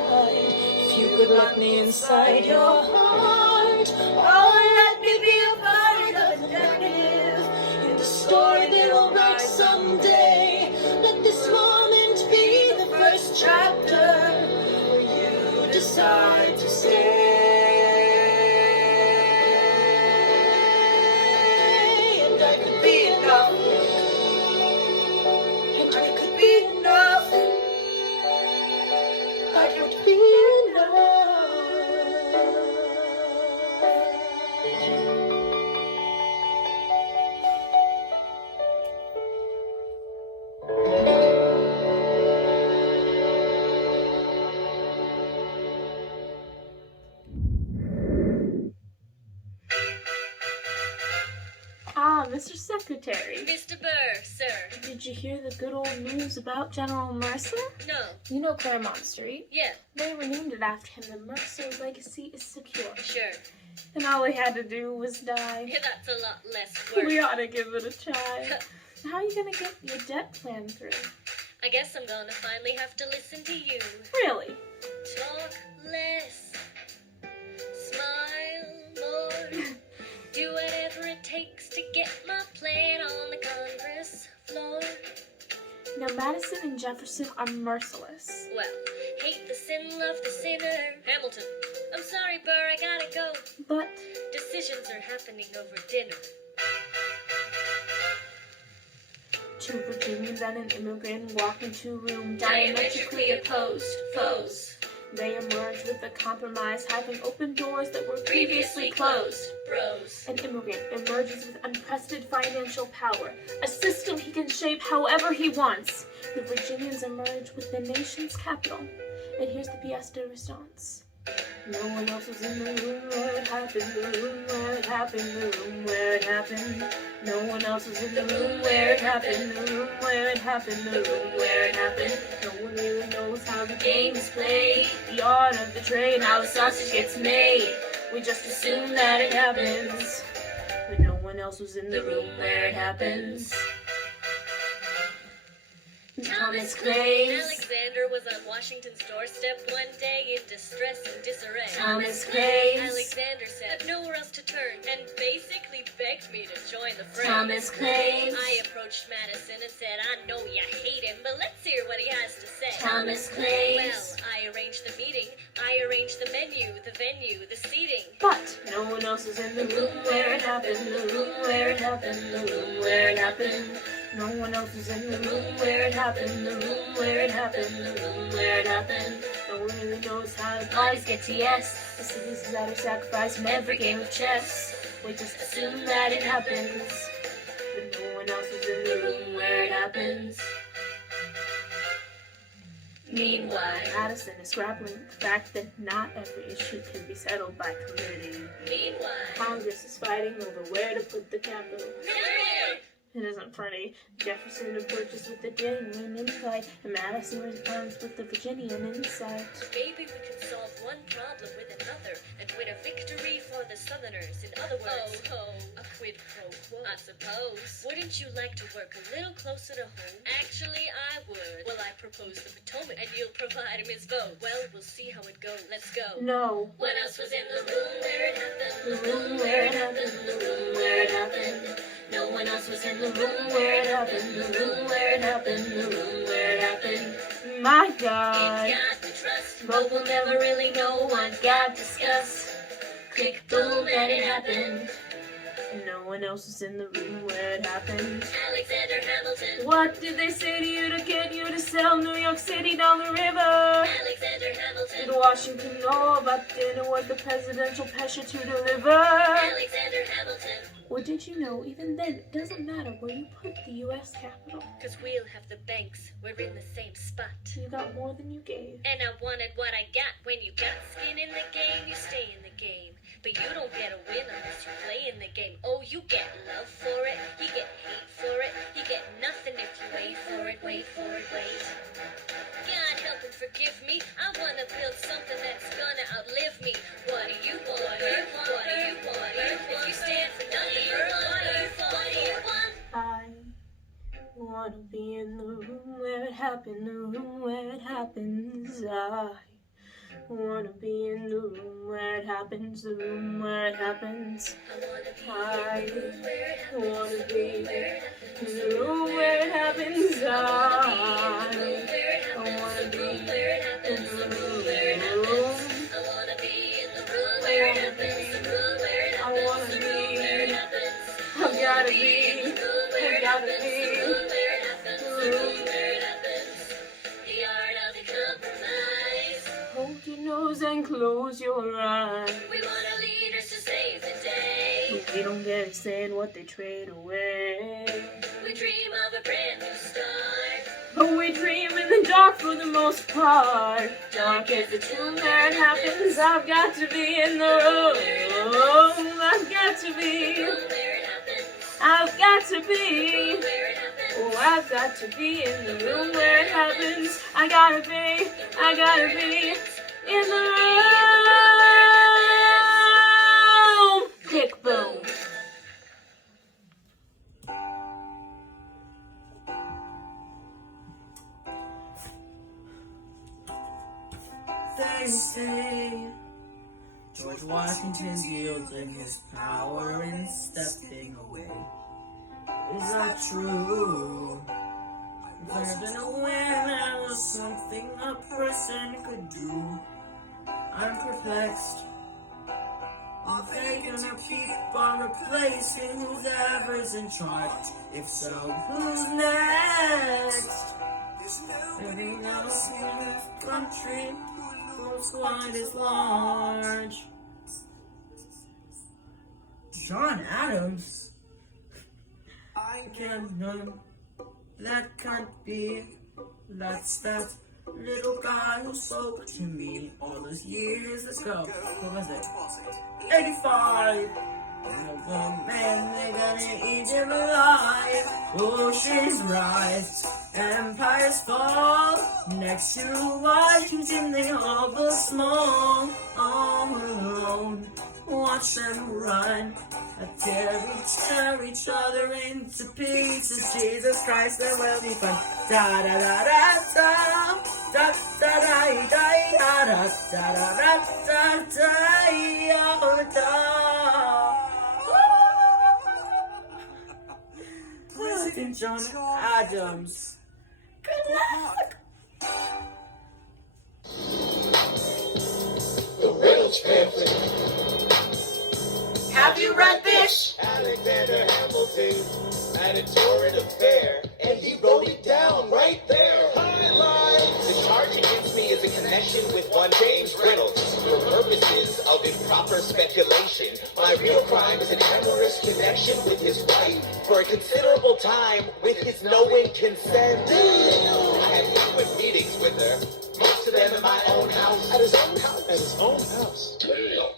if you could lock me inside your heart, oh, let me be a part of the narrative in the story that will write someday. Let this moment be the first chapter where you decide to stay. And I could be enough. And I could be enough. I could be enough. Ah, Mr. Secretary. Mr. Burr, sir. Did you hear the good old news about General Mercer? No. You know Claremont Street? Yeah, They renamed it after him. The Mercer legacy is secure. sure. And all he had to do was die. Yeah, that's a lot less work. We ought to give it a try. How are you going to get your debt plan through? I guess I'm gonna finally have to listen to you. Really? Talk less. Smile more. Do whatever it takes to get my plan on the Congress floor. Now, Madison and Jefferson are merciless. Well, hate the sin, love the sinner. Hamilton. I'm sorry, Burr, I gotta go. But Decisions are happening over dinner. two Virginians and an immigrant walk into a room Diametrically opposed foes. They emerge with a compromise, having opened doors that were Previously closed. Bros. An immigrant emerges with unprecedented financial power, a system he can shape however he wants. The Virginians emerge with the nation's capital. And here's the pièce de résistance. No one else was in the room where it happened, the room where it happened, the room where it happened. No one else was in the room where it happened, the room where it happened, the room where it happened. No one really knows how the game is played, the art of the trade, how the sausage gets made. We just assume that it happens, but no one else was in the room where it happens. Thomas claims. Alexander was on Washington's doorstep one day in distress and disarray. Thomas claims. Alexander said, "I've nowhere else to turn," and basically begged me to join the fray. Thomas claims. I approached Madison and said, "I know you hate him, but let's hear what he has to say." Thomas claims. Well, I arranged the meeting, I arranged the menu, the venue, the seating. But no one else is in the room where it happened, the room where it happened, the room where it happened. No one else is in the room where it happened, the room where it happened, the room where it happened. No one really knows how the parties get to yes. The cities that are sacrificed from every game of chess. We just assume that it happens, but no one else is in the room where it happens. Meanwhile, Madison is grappling with the fact that not every issue can be settled by committee. Meanwhile, Congress is fighting over where to put the capital. It isn't pretty. Jefferson approaches with the genuine insight, and Madison responds with the Virginian insight. Maybe we can solve one problem with another and win a victory for the Southerners. In other words, a quid pro quo. I suppose. Wouldn't you like to work a little closer to home? Actually, I would. Well, I propose the Potomac, and you'll provide him his vote. Well, we'll see how it goes. Let's go. No. What else was in the room where it happened? The room where it happened. The room where it happened. No one else was in the room where it happened. The room where it happened. The room where it happened. My God. It's got to trust, But we'll never really know what got discussed. Click, boom, and it happened. No one else was in the room where it happened. Alexander Hamilton. What did they say to you to get you to sell New York City down the river? Alexander Hamilton. Did Washington know about dinner was the presidential pressure to deliver? Alexander Hamilton. Or did you know, even then, it doesn't matter where you put the U.S. Capitol? Cause we'll have the banks. We're in the same spot. You got more than you gave. And I wanted what I got. When you got skin in the game, you stay in the game. But you don't get a win unless you play in the game. Oh, you get love for it. You get hate for it. You get nothing if you wait for it, wait for it, wait. God help and forgive me. I wanna build something that's gonna outlive me. What do you want? What do you want? What do you want? If you stand for nothing, what do you want? What do you want? I wanna be in the room where it happened, the room where it happens. I wanna be in the room where it happens, the room where it happens. I wanna be in the room where it happens. I wanna be in the room where it happens. I wanna be in the room where it happens, the room where it happens, the room where it happens. I've gotta be, I've gotta be. The art of the compromise. Hold your nose and close your eyes. We want our leaders to save the day. But we don't get a say in what they trade away. We dream of a brand new start. But we dream in the dark for the most part. Dark as the tomb where it happens. I've got to be in the room. I've got to be. I've got to be. Oh, I've got to be in the room where it happens. I gotta be in the room. Click, boom. They say George Washington yielding his power and stepping away. Is that true? There's been a way that was something a person could do. I'm perplexed. Are they gonna keep on replacing whoever's in charge? If so, who's next? Everything else in this country looks quite as large. John Adams? I can't know. That can't be. That's that little guy who spoke to me all those years ago. What was it? 85. Oh man, they're gonna eat him alive. Oceans rise, empires fall. Next to Washington, they all go small. All alone, watch them run. Tear each other into pieces. Jesus Christ, there will be fun. Da da da da da da da da da da da da da da da. President John Adams. Good luck. The Reynolds family. Have you read this? Alexander Hamilton had a torrid affair, and he wrote it down right there. Highlights. The charge against me is a connection with one James Reynolds. For purposes of improper speculation, my real crime is an amorous connection with his wife for a considerable time with his knowing consent. I had frequent meetings with her, most of them in my own house. At his own house? At his own house.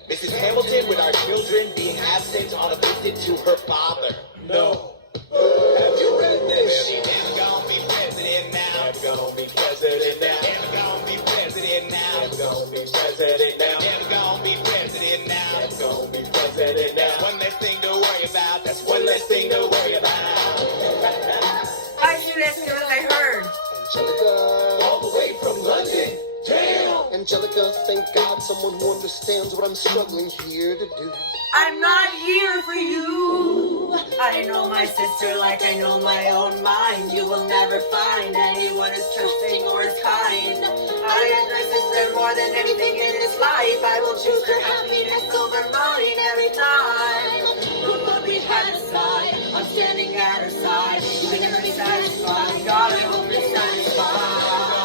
Mrs. Hamilton, with our children being absent on a visit to her father. No. Have you read this? She never gonna be president now. Never gonna be president now. Never gonna be president now. Never gonna be president now. Never gonna be president now. Never gonna be president now. That's one less thing to worry about. That's one less thing to worry about. I see that thing that I heard. Angelica, all the way from London. Damn! Angelica, thank God someone who understands what I'm struggling here to do. I'm not here for you. I know my sister like I know my own mind. You will never find anyone as trusting or as kind. I love my sister more than anything in this life. I will choose her happiness over mine every time. Who will be satisfied? I'm standing at her side. I never be satisfied. God, I hope you're satisfied.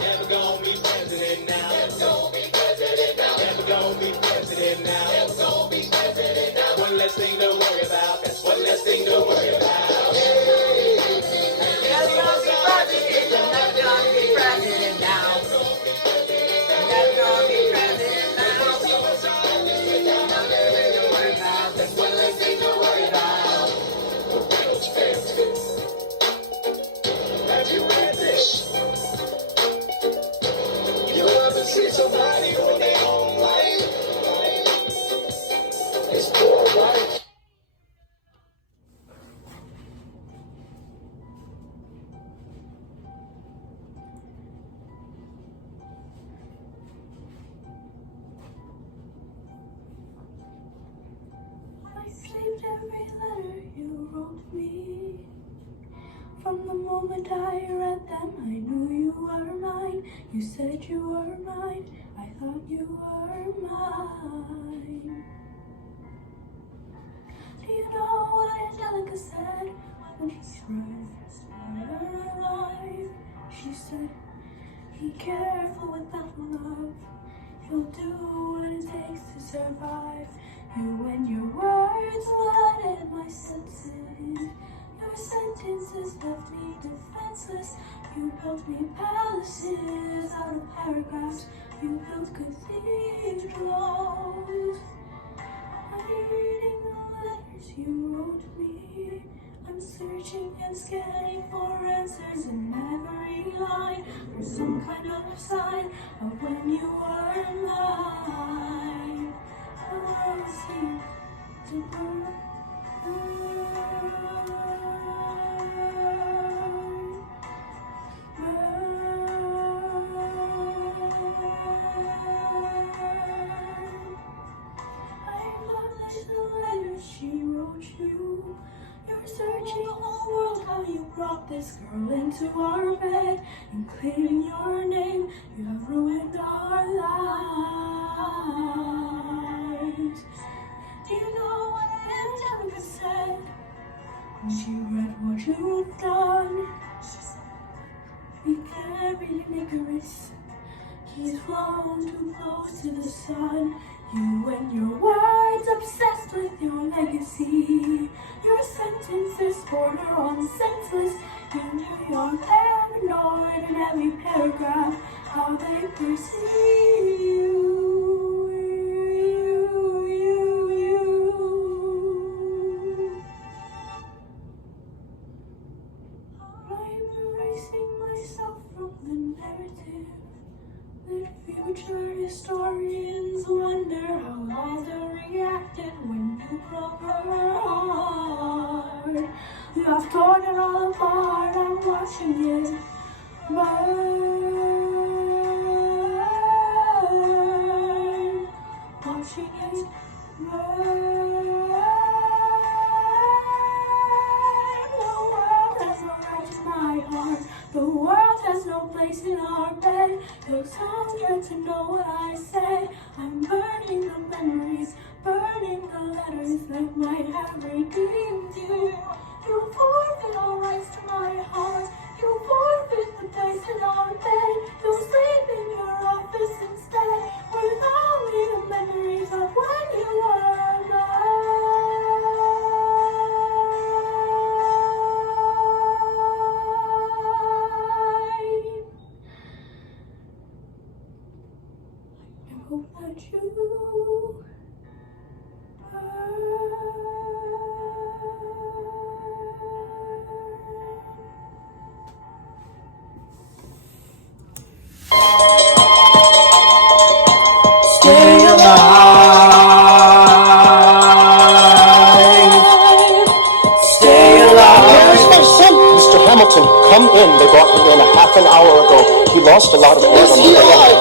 Never gonna be president now. Never gonna be president now. Never gonna be president now. Never gonna be president now. One less thing to worry about. That's one less thing to worry about. Never gonna be president. Never gonna be president now. Never gonna be president now. Nothing to worry about. That's one less thing to worry about. The Reynolds family. Have you read this? You ever see somebody on their own life? It's poor life. I saved every letter you wrote me. From the moment I read them, I knew you were mine. You said you were mine. I thought you were mine. Do you know what Angelica said when she cried her alive? She said, be careful with that love. You'll do what it takes to survive. You and your words flooded my senses. Your sentences left me defenseless. You built me palaces out of paragraphs. You built cathedrals. I'm reading the letters you wrote me. I'm searching and scanning for answers in every line, for some kind of sign of when you were mine. The world seemed to burn. She wrote you. You're searching the whole world how you brought this girl into our bed, and claiming your name, you have ruined our lives. Do you know what Angelica said when she read what you've done? She said, we carried an Icarus. He's flown too close to the sun. You and your words obsessed with your legacy. Your sentences border on senseless. You know you're paranoid in every paragraph. How they perceive you. I'm erasing myself from the narrative. The future historians wonder how Liza reacted when you broke her heart. You have torn it all apart, I'm watching it burn. Watching it burn. The world has no right to my heart. The world has no place in our bed. You'll sound dread to know what I said. I'm burning the memories, burning the letters that might have redeemed you. You forfeit all rights to my heart. You forfeit the days in our bed. You'll sleep in your office instead. With only the memories of when you were alive. I hope that you Stay alive. Stay alive. Where's my son? Mr. Hamilton, come in. They brought him in a half an hour ago. He lost a lot of blood. Is he alive?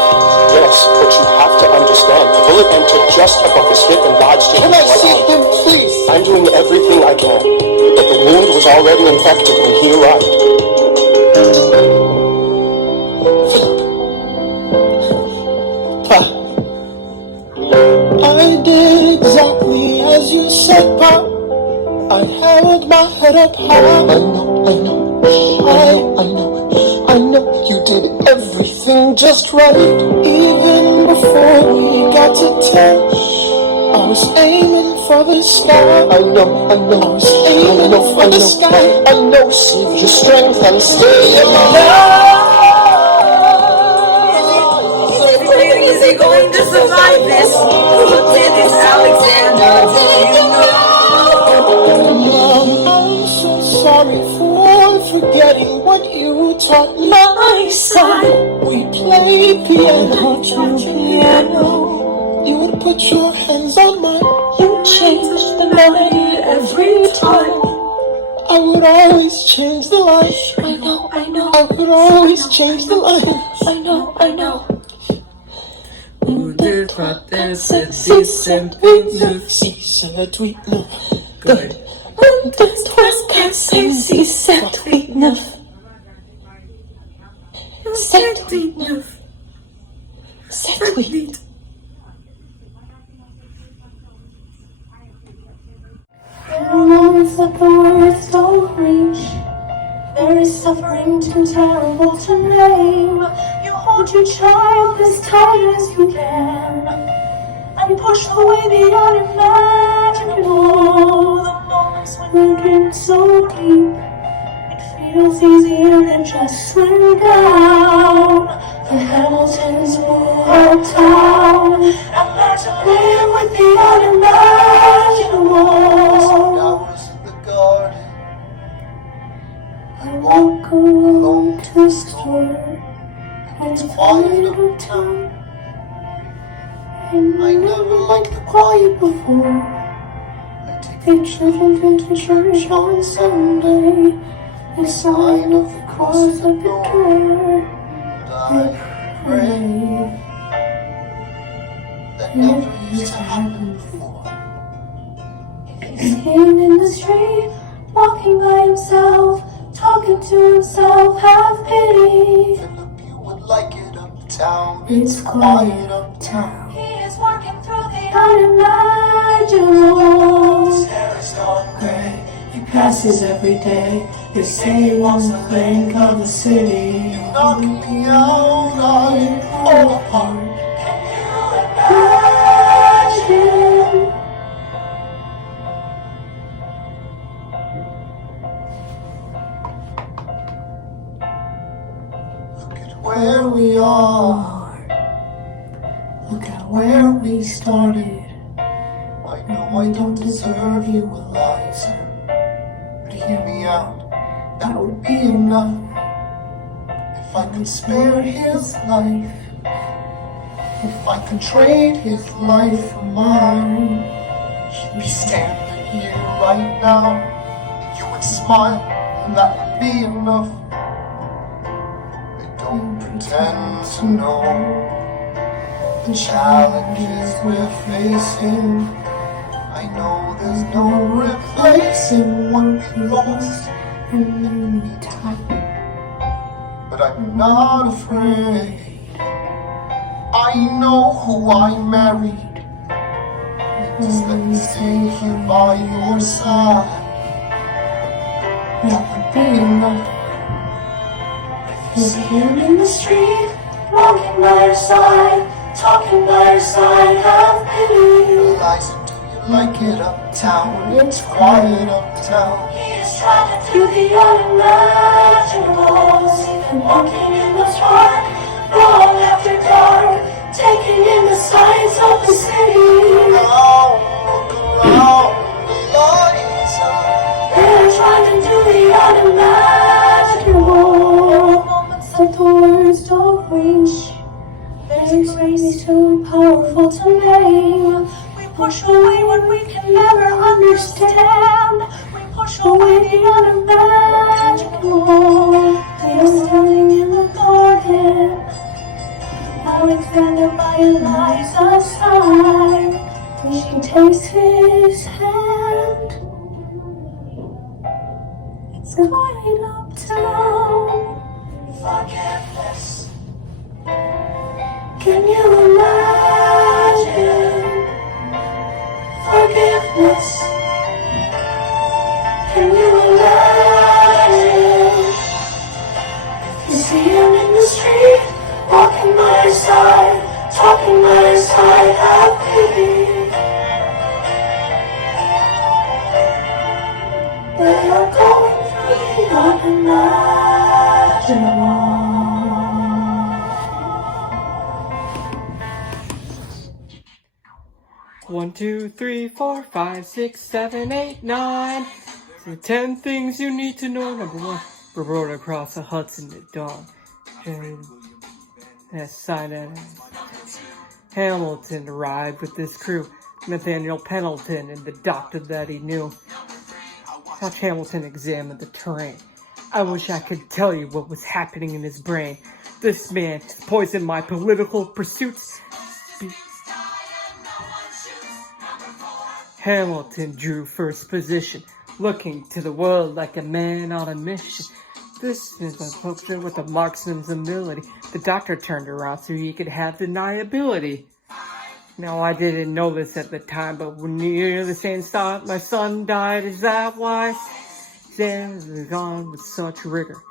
Yes, but you have to understand. The bullet entered just above his hip and lodged in his right arm. Can I see him, please? I'm doing everything I can. But the wound was already infected when he arrived. I did exactly as you said, Pop. I held my head up high. I know you did everything just right. Even before we got to 10, I was aiming for the sky. I know. I was aiming for the sky. I know, save your strength and stay alive. Is he going to survive this? Who did this, Alexander? Do you know? Mom, I'm so sorry for forgetting what you taught my son. We played piano. You would put your hands on mine. You changed the melody every time. I would always change the line. I know. I would always change the line. I know. Who did what they said? Si c'est tweet neuf. good. Un, deux, trois, quatre, cinq, six, sept, huit, neuf. 7, 8, 9. 7, 8. There are moments that the words don't reach. There is suffering too terrible to name. You hold your child as tight as you can and push away the unimaginable. The moments when you dream so deep, it feels easier than just swim down. The Hamiltons move uptown and learn to live with the unimaginable. Hours in the garden. I walk alone to the store, and it's quiet uptown. And I never liked the quiet before. I take children to church on Sunday, a sign of the cross at the door. I pray. That never used to happen before. He's sitting in the street, walking by himself, talking to himself, have pity. Philip, you would like it uptown. It's quiet uptown. He is working through the unimaginable. His hair is gone gray. He passes every day. They say he wants to think of the city. You knock me out, I fall apart. Can you imagine? Where we are, Look at where we started. I know I don't deserve you alive, sir. But hear me out, that would be enough. If I could spare his life, if I could trade his life for mine, he'd be standing here right now. You would smile, and that would be enough. Don't pretend to know the challenges we're facing. I know there's no replacing what we lost And then we time. but I'm not afraid. I know who I married. Just let me stay here by your side. That would be enough. If See him in the street, walking by your side, talking by your side, have pity. Eliza, do you like it uptown? It's quiet uptown. He is trying to do the unimaginable. See him walking in the park, long after dark, taking in the sights of the city. Around, Eliza. They're trying to do the unimaginable. Moments that the words don't reach. Lyrics may be too powerful to name. We push away what we can never understand. We push away the unimaginable. They are standing in the garden. Alexander by Eliza's side. She takes his hand. It's quiet uptown. Forgiveness. Can you imagine? Forgiveness. Can you imagine? You see him in the street, walking by your side, talking by your side, have pity. They are going through the unimaginable. 1, 2, 3, 4, 5, 6, 7, 8, 9. So 10 things you need to know. Number 1, we rode across the Hudson at dawn. And that side of Hamilton arrived with his crew, Nathaniel Pendleton and the doctor that he knew. Such Hamilton examined the terrain. I wish I could tell you what was happening in his brain. This man poisoned my political pursuits. Hamilton drew first position, looking to the world like a man on a mission. This is a poster with a marksman's ability. The doctor turned around so he could have deniability. Now, I didn't know this at the time, but when near the same spot my son died, is that why? Sam was gone with such rigor.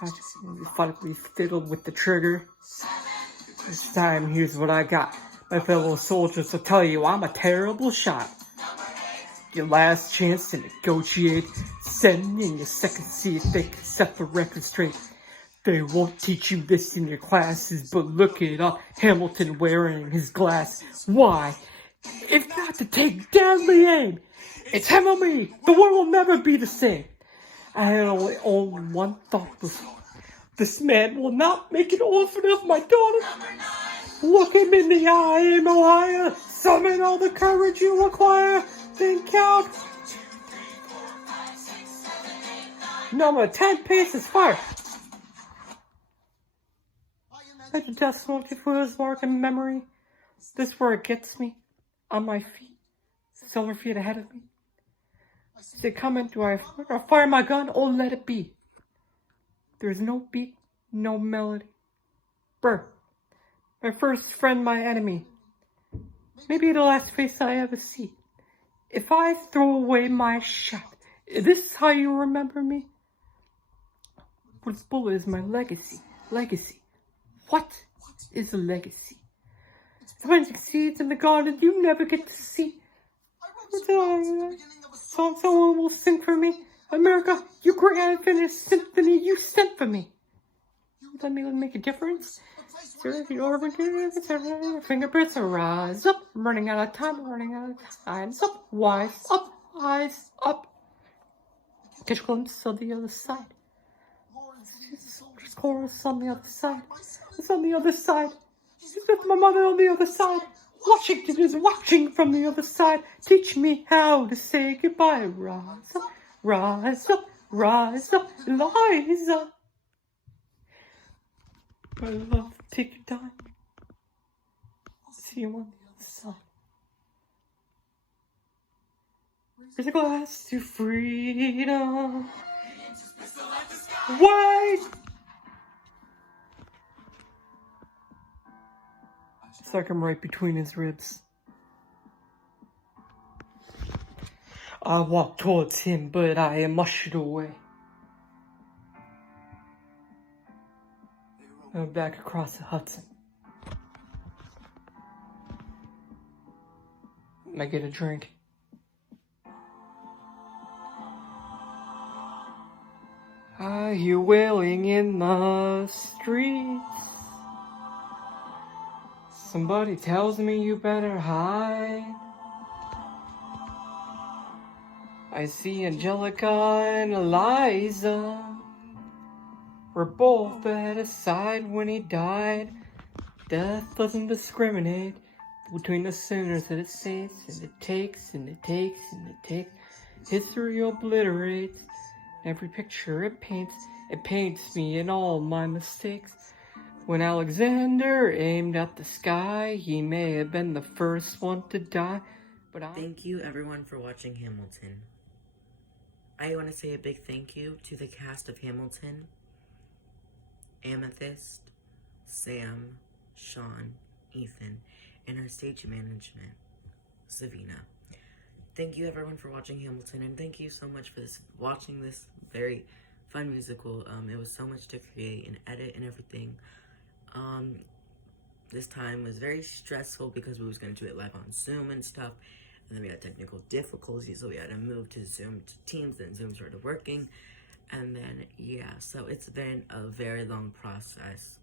I just methodically fiddled with the trigger. This time, here's what I got. My fellow soldiers will tell you I'm a terrible shot. Your last chance to negotiate. Send in your second, see if they can set the record straight. They won't teach you this in your classes, but look it up. Hamilton wearing his glass. Why? If not to take deadly aim. It's him or me. The world will never be the same. I had only one thought before. This man will not make an orphan of my daughter. Look him in the eye, aim Ohio. Summon all the courage you require. Then count. Number 10 paces fire. Like the death smoke for his mark in memory. This where it gets me. On my feet. Several feet ahead of me. Is it coming? Do I fire my gun or let it be? There's no beat, no melody. Brr. My first friend, my enemy. Maybe the last face I ever see. If I throw away my shot, is this how you remember me? This bullet is my legacy. Legacy. What is a legacy? Planting seeds in the garden you never get to see. Someone will sing for me. America, you great unfinished symphony you sent for me. Let me make a difference. Fingerprints rise up. I'm running out of time. Eyes up. Wise up. Eyes up. Catch a glimpse of the other side. Soldier's chorus on the other side. It's on the other side. It's with my mother on the other side. Washington is watching from the other side. Teach me how to say goodbye. Rise up. Rise up. Rise up. Eliza. My love, take your time. See you on the other side. There's a glass to freedom. Wait! Stuck him right between his ribs. I walked towards him, but I am ushered away. moved back across the Hudson. I get a drink. Are you wailing in the streets? Somebody tells me you better hide. I see Angelica and Eliza were both at his side when he died. Death doesn't discriminate between the sinners that it saves, and it takes, and it takes, and it takes. History obliterates every picture it paints. It paints me in all my mistakes. When Alexander aimed at the sky, he may have been the first one to die, but Thank you everyone for watching Hamilton. I want to say a big thank you to the cast of Hamilton, Amethyst, Sam, Sean, Ethan, and our stage management, Savina. Thank you everyone for watching Hamilton, and thank you so much for watching this very fun musical. It was so much to create and edit and everything. This time was very stressful because we was going to do it live on Zoom and stuff, and then we had technical difficulties, so we had to move to Zoom to Teams, then Zoom started working, and then yeah, so it's been a very long process.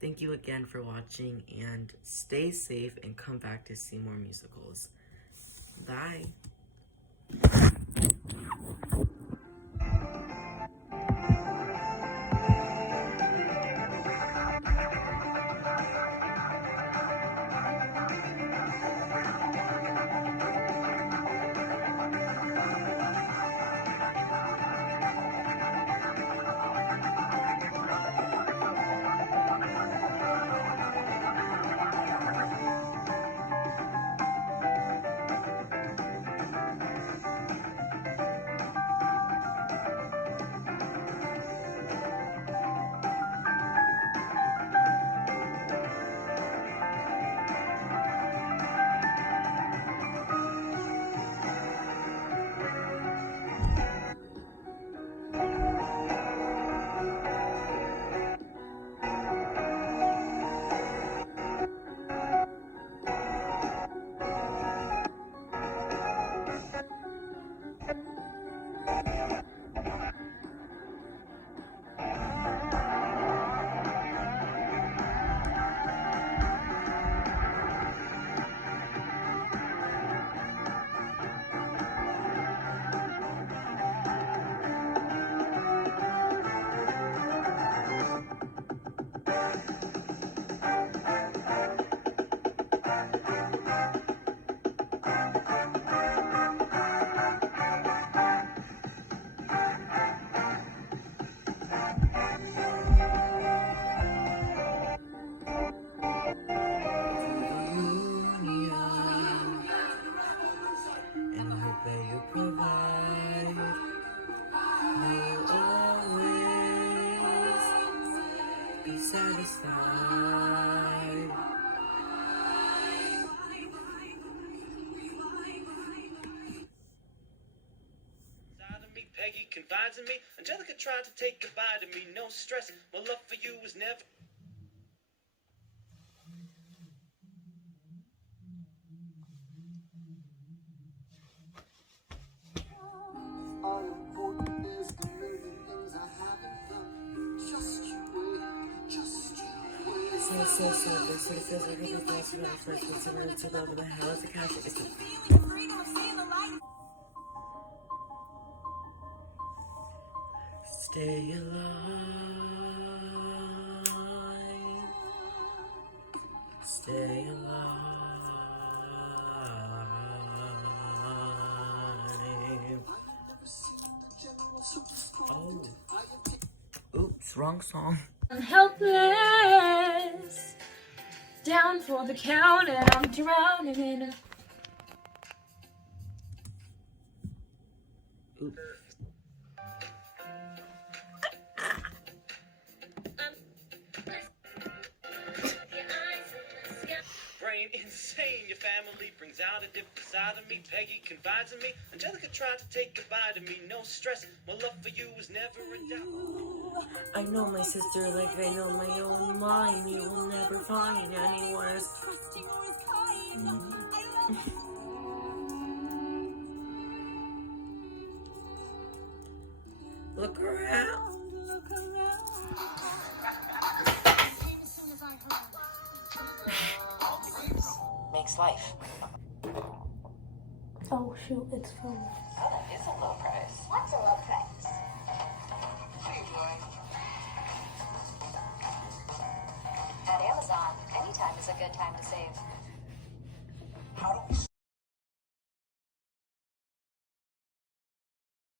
Thank you again for watching, and stay safe and come back to see more musicals. Bye. Satisfied. Peggy confides in me. Angelica tried to take goodbye to me. No stress. My love for you was never. So this feels like everything else when I first went to learn to love the hell is a catch. It's stay alive. Stay alive. Oh. Oops, wrong song. I'm helpless, down for the count, and I'm drowning in a... Oops. Brain insane, your family brings out a different side of me. Peggy confides in me. Angelica tried to take goodbye to me. No stress, my love for you was never a doubt. I know my sister like I know my own mind. You will never find anyone as Look around. Makes life. Oh shoot, it's full. Oh, that is a low price. What's a low price? At Amazon, anytime is a good time to save.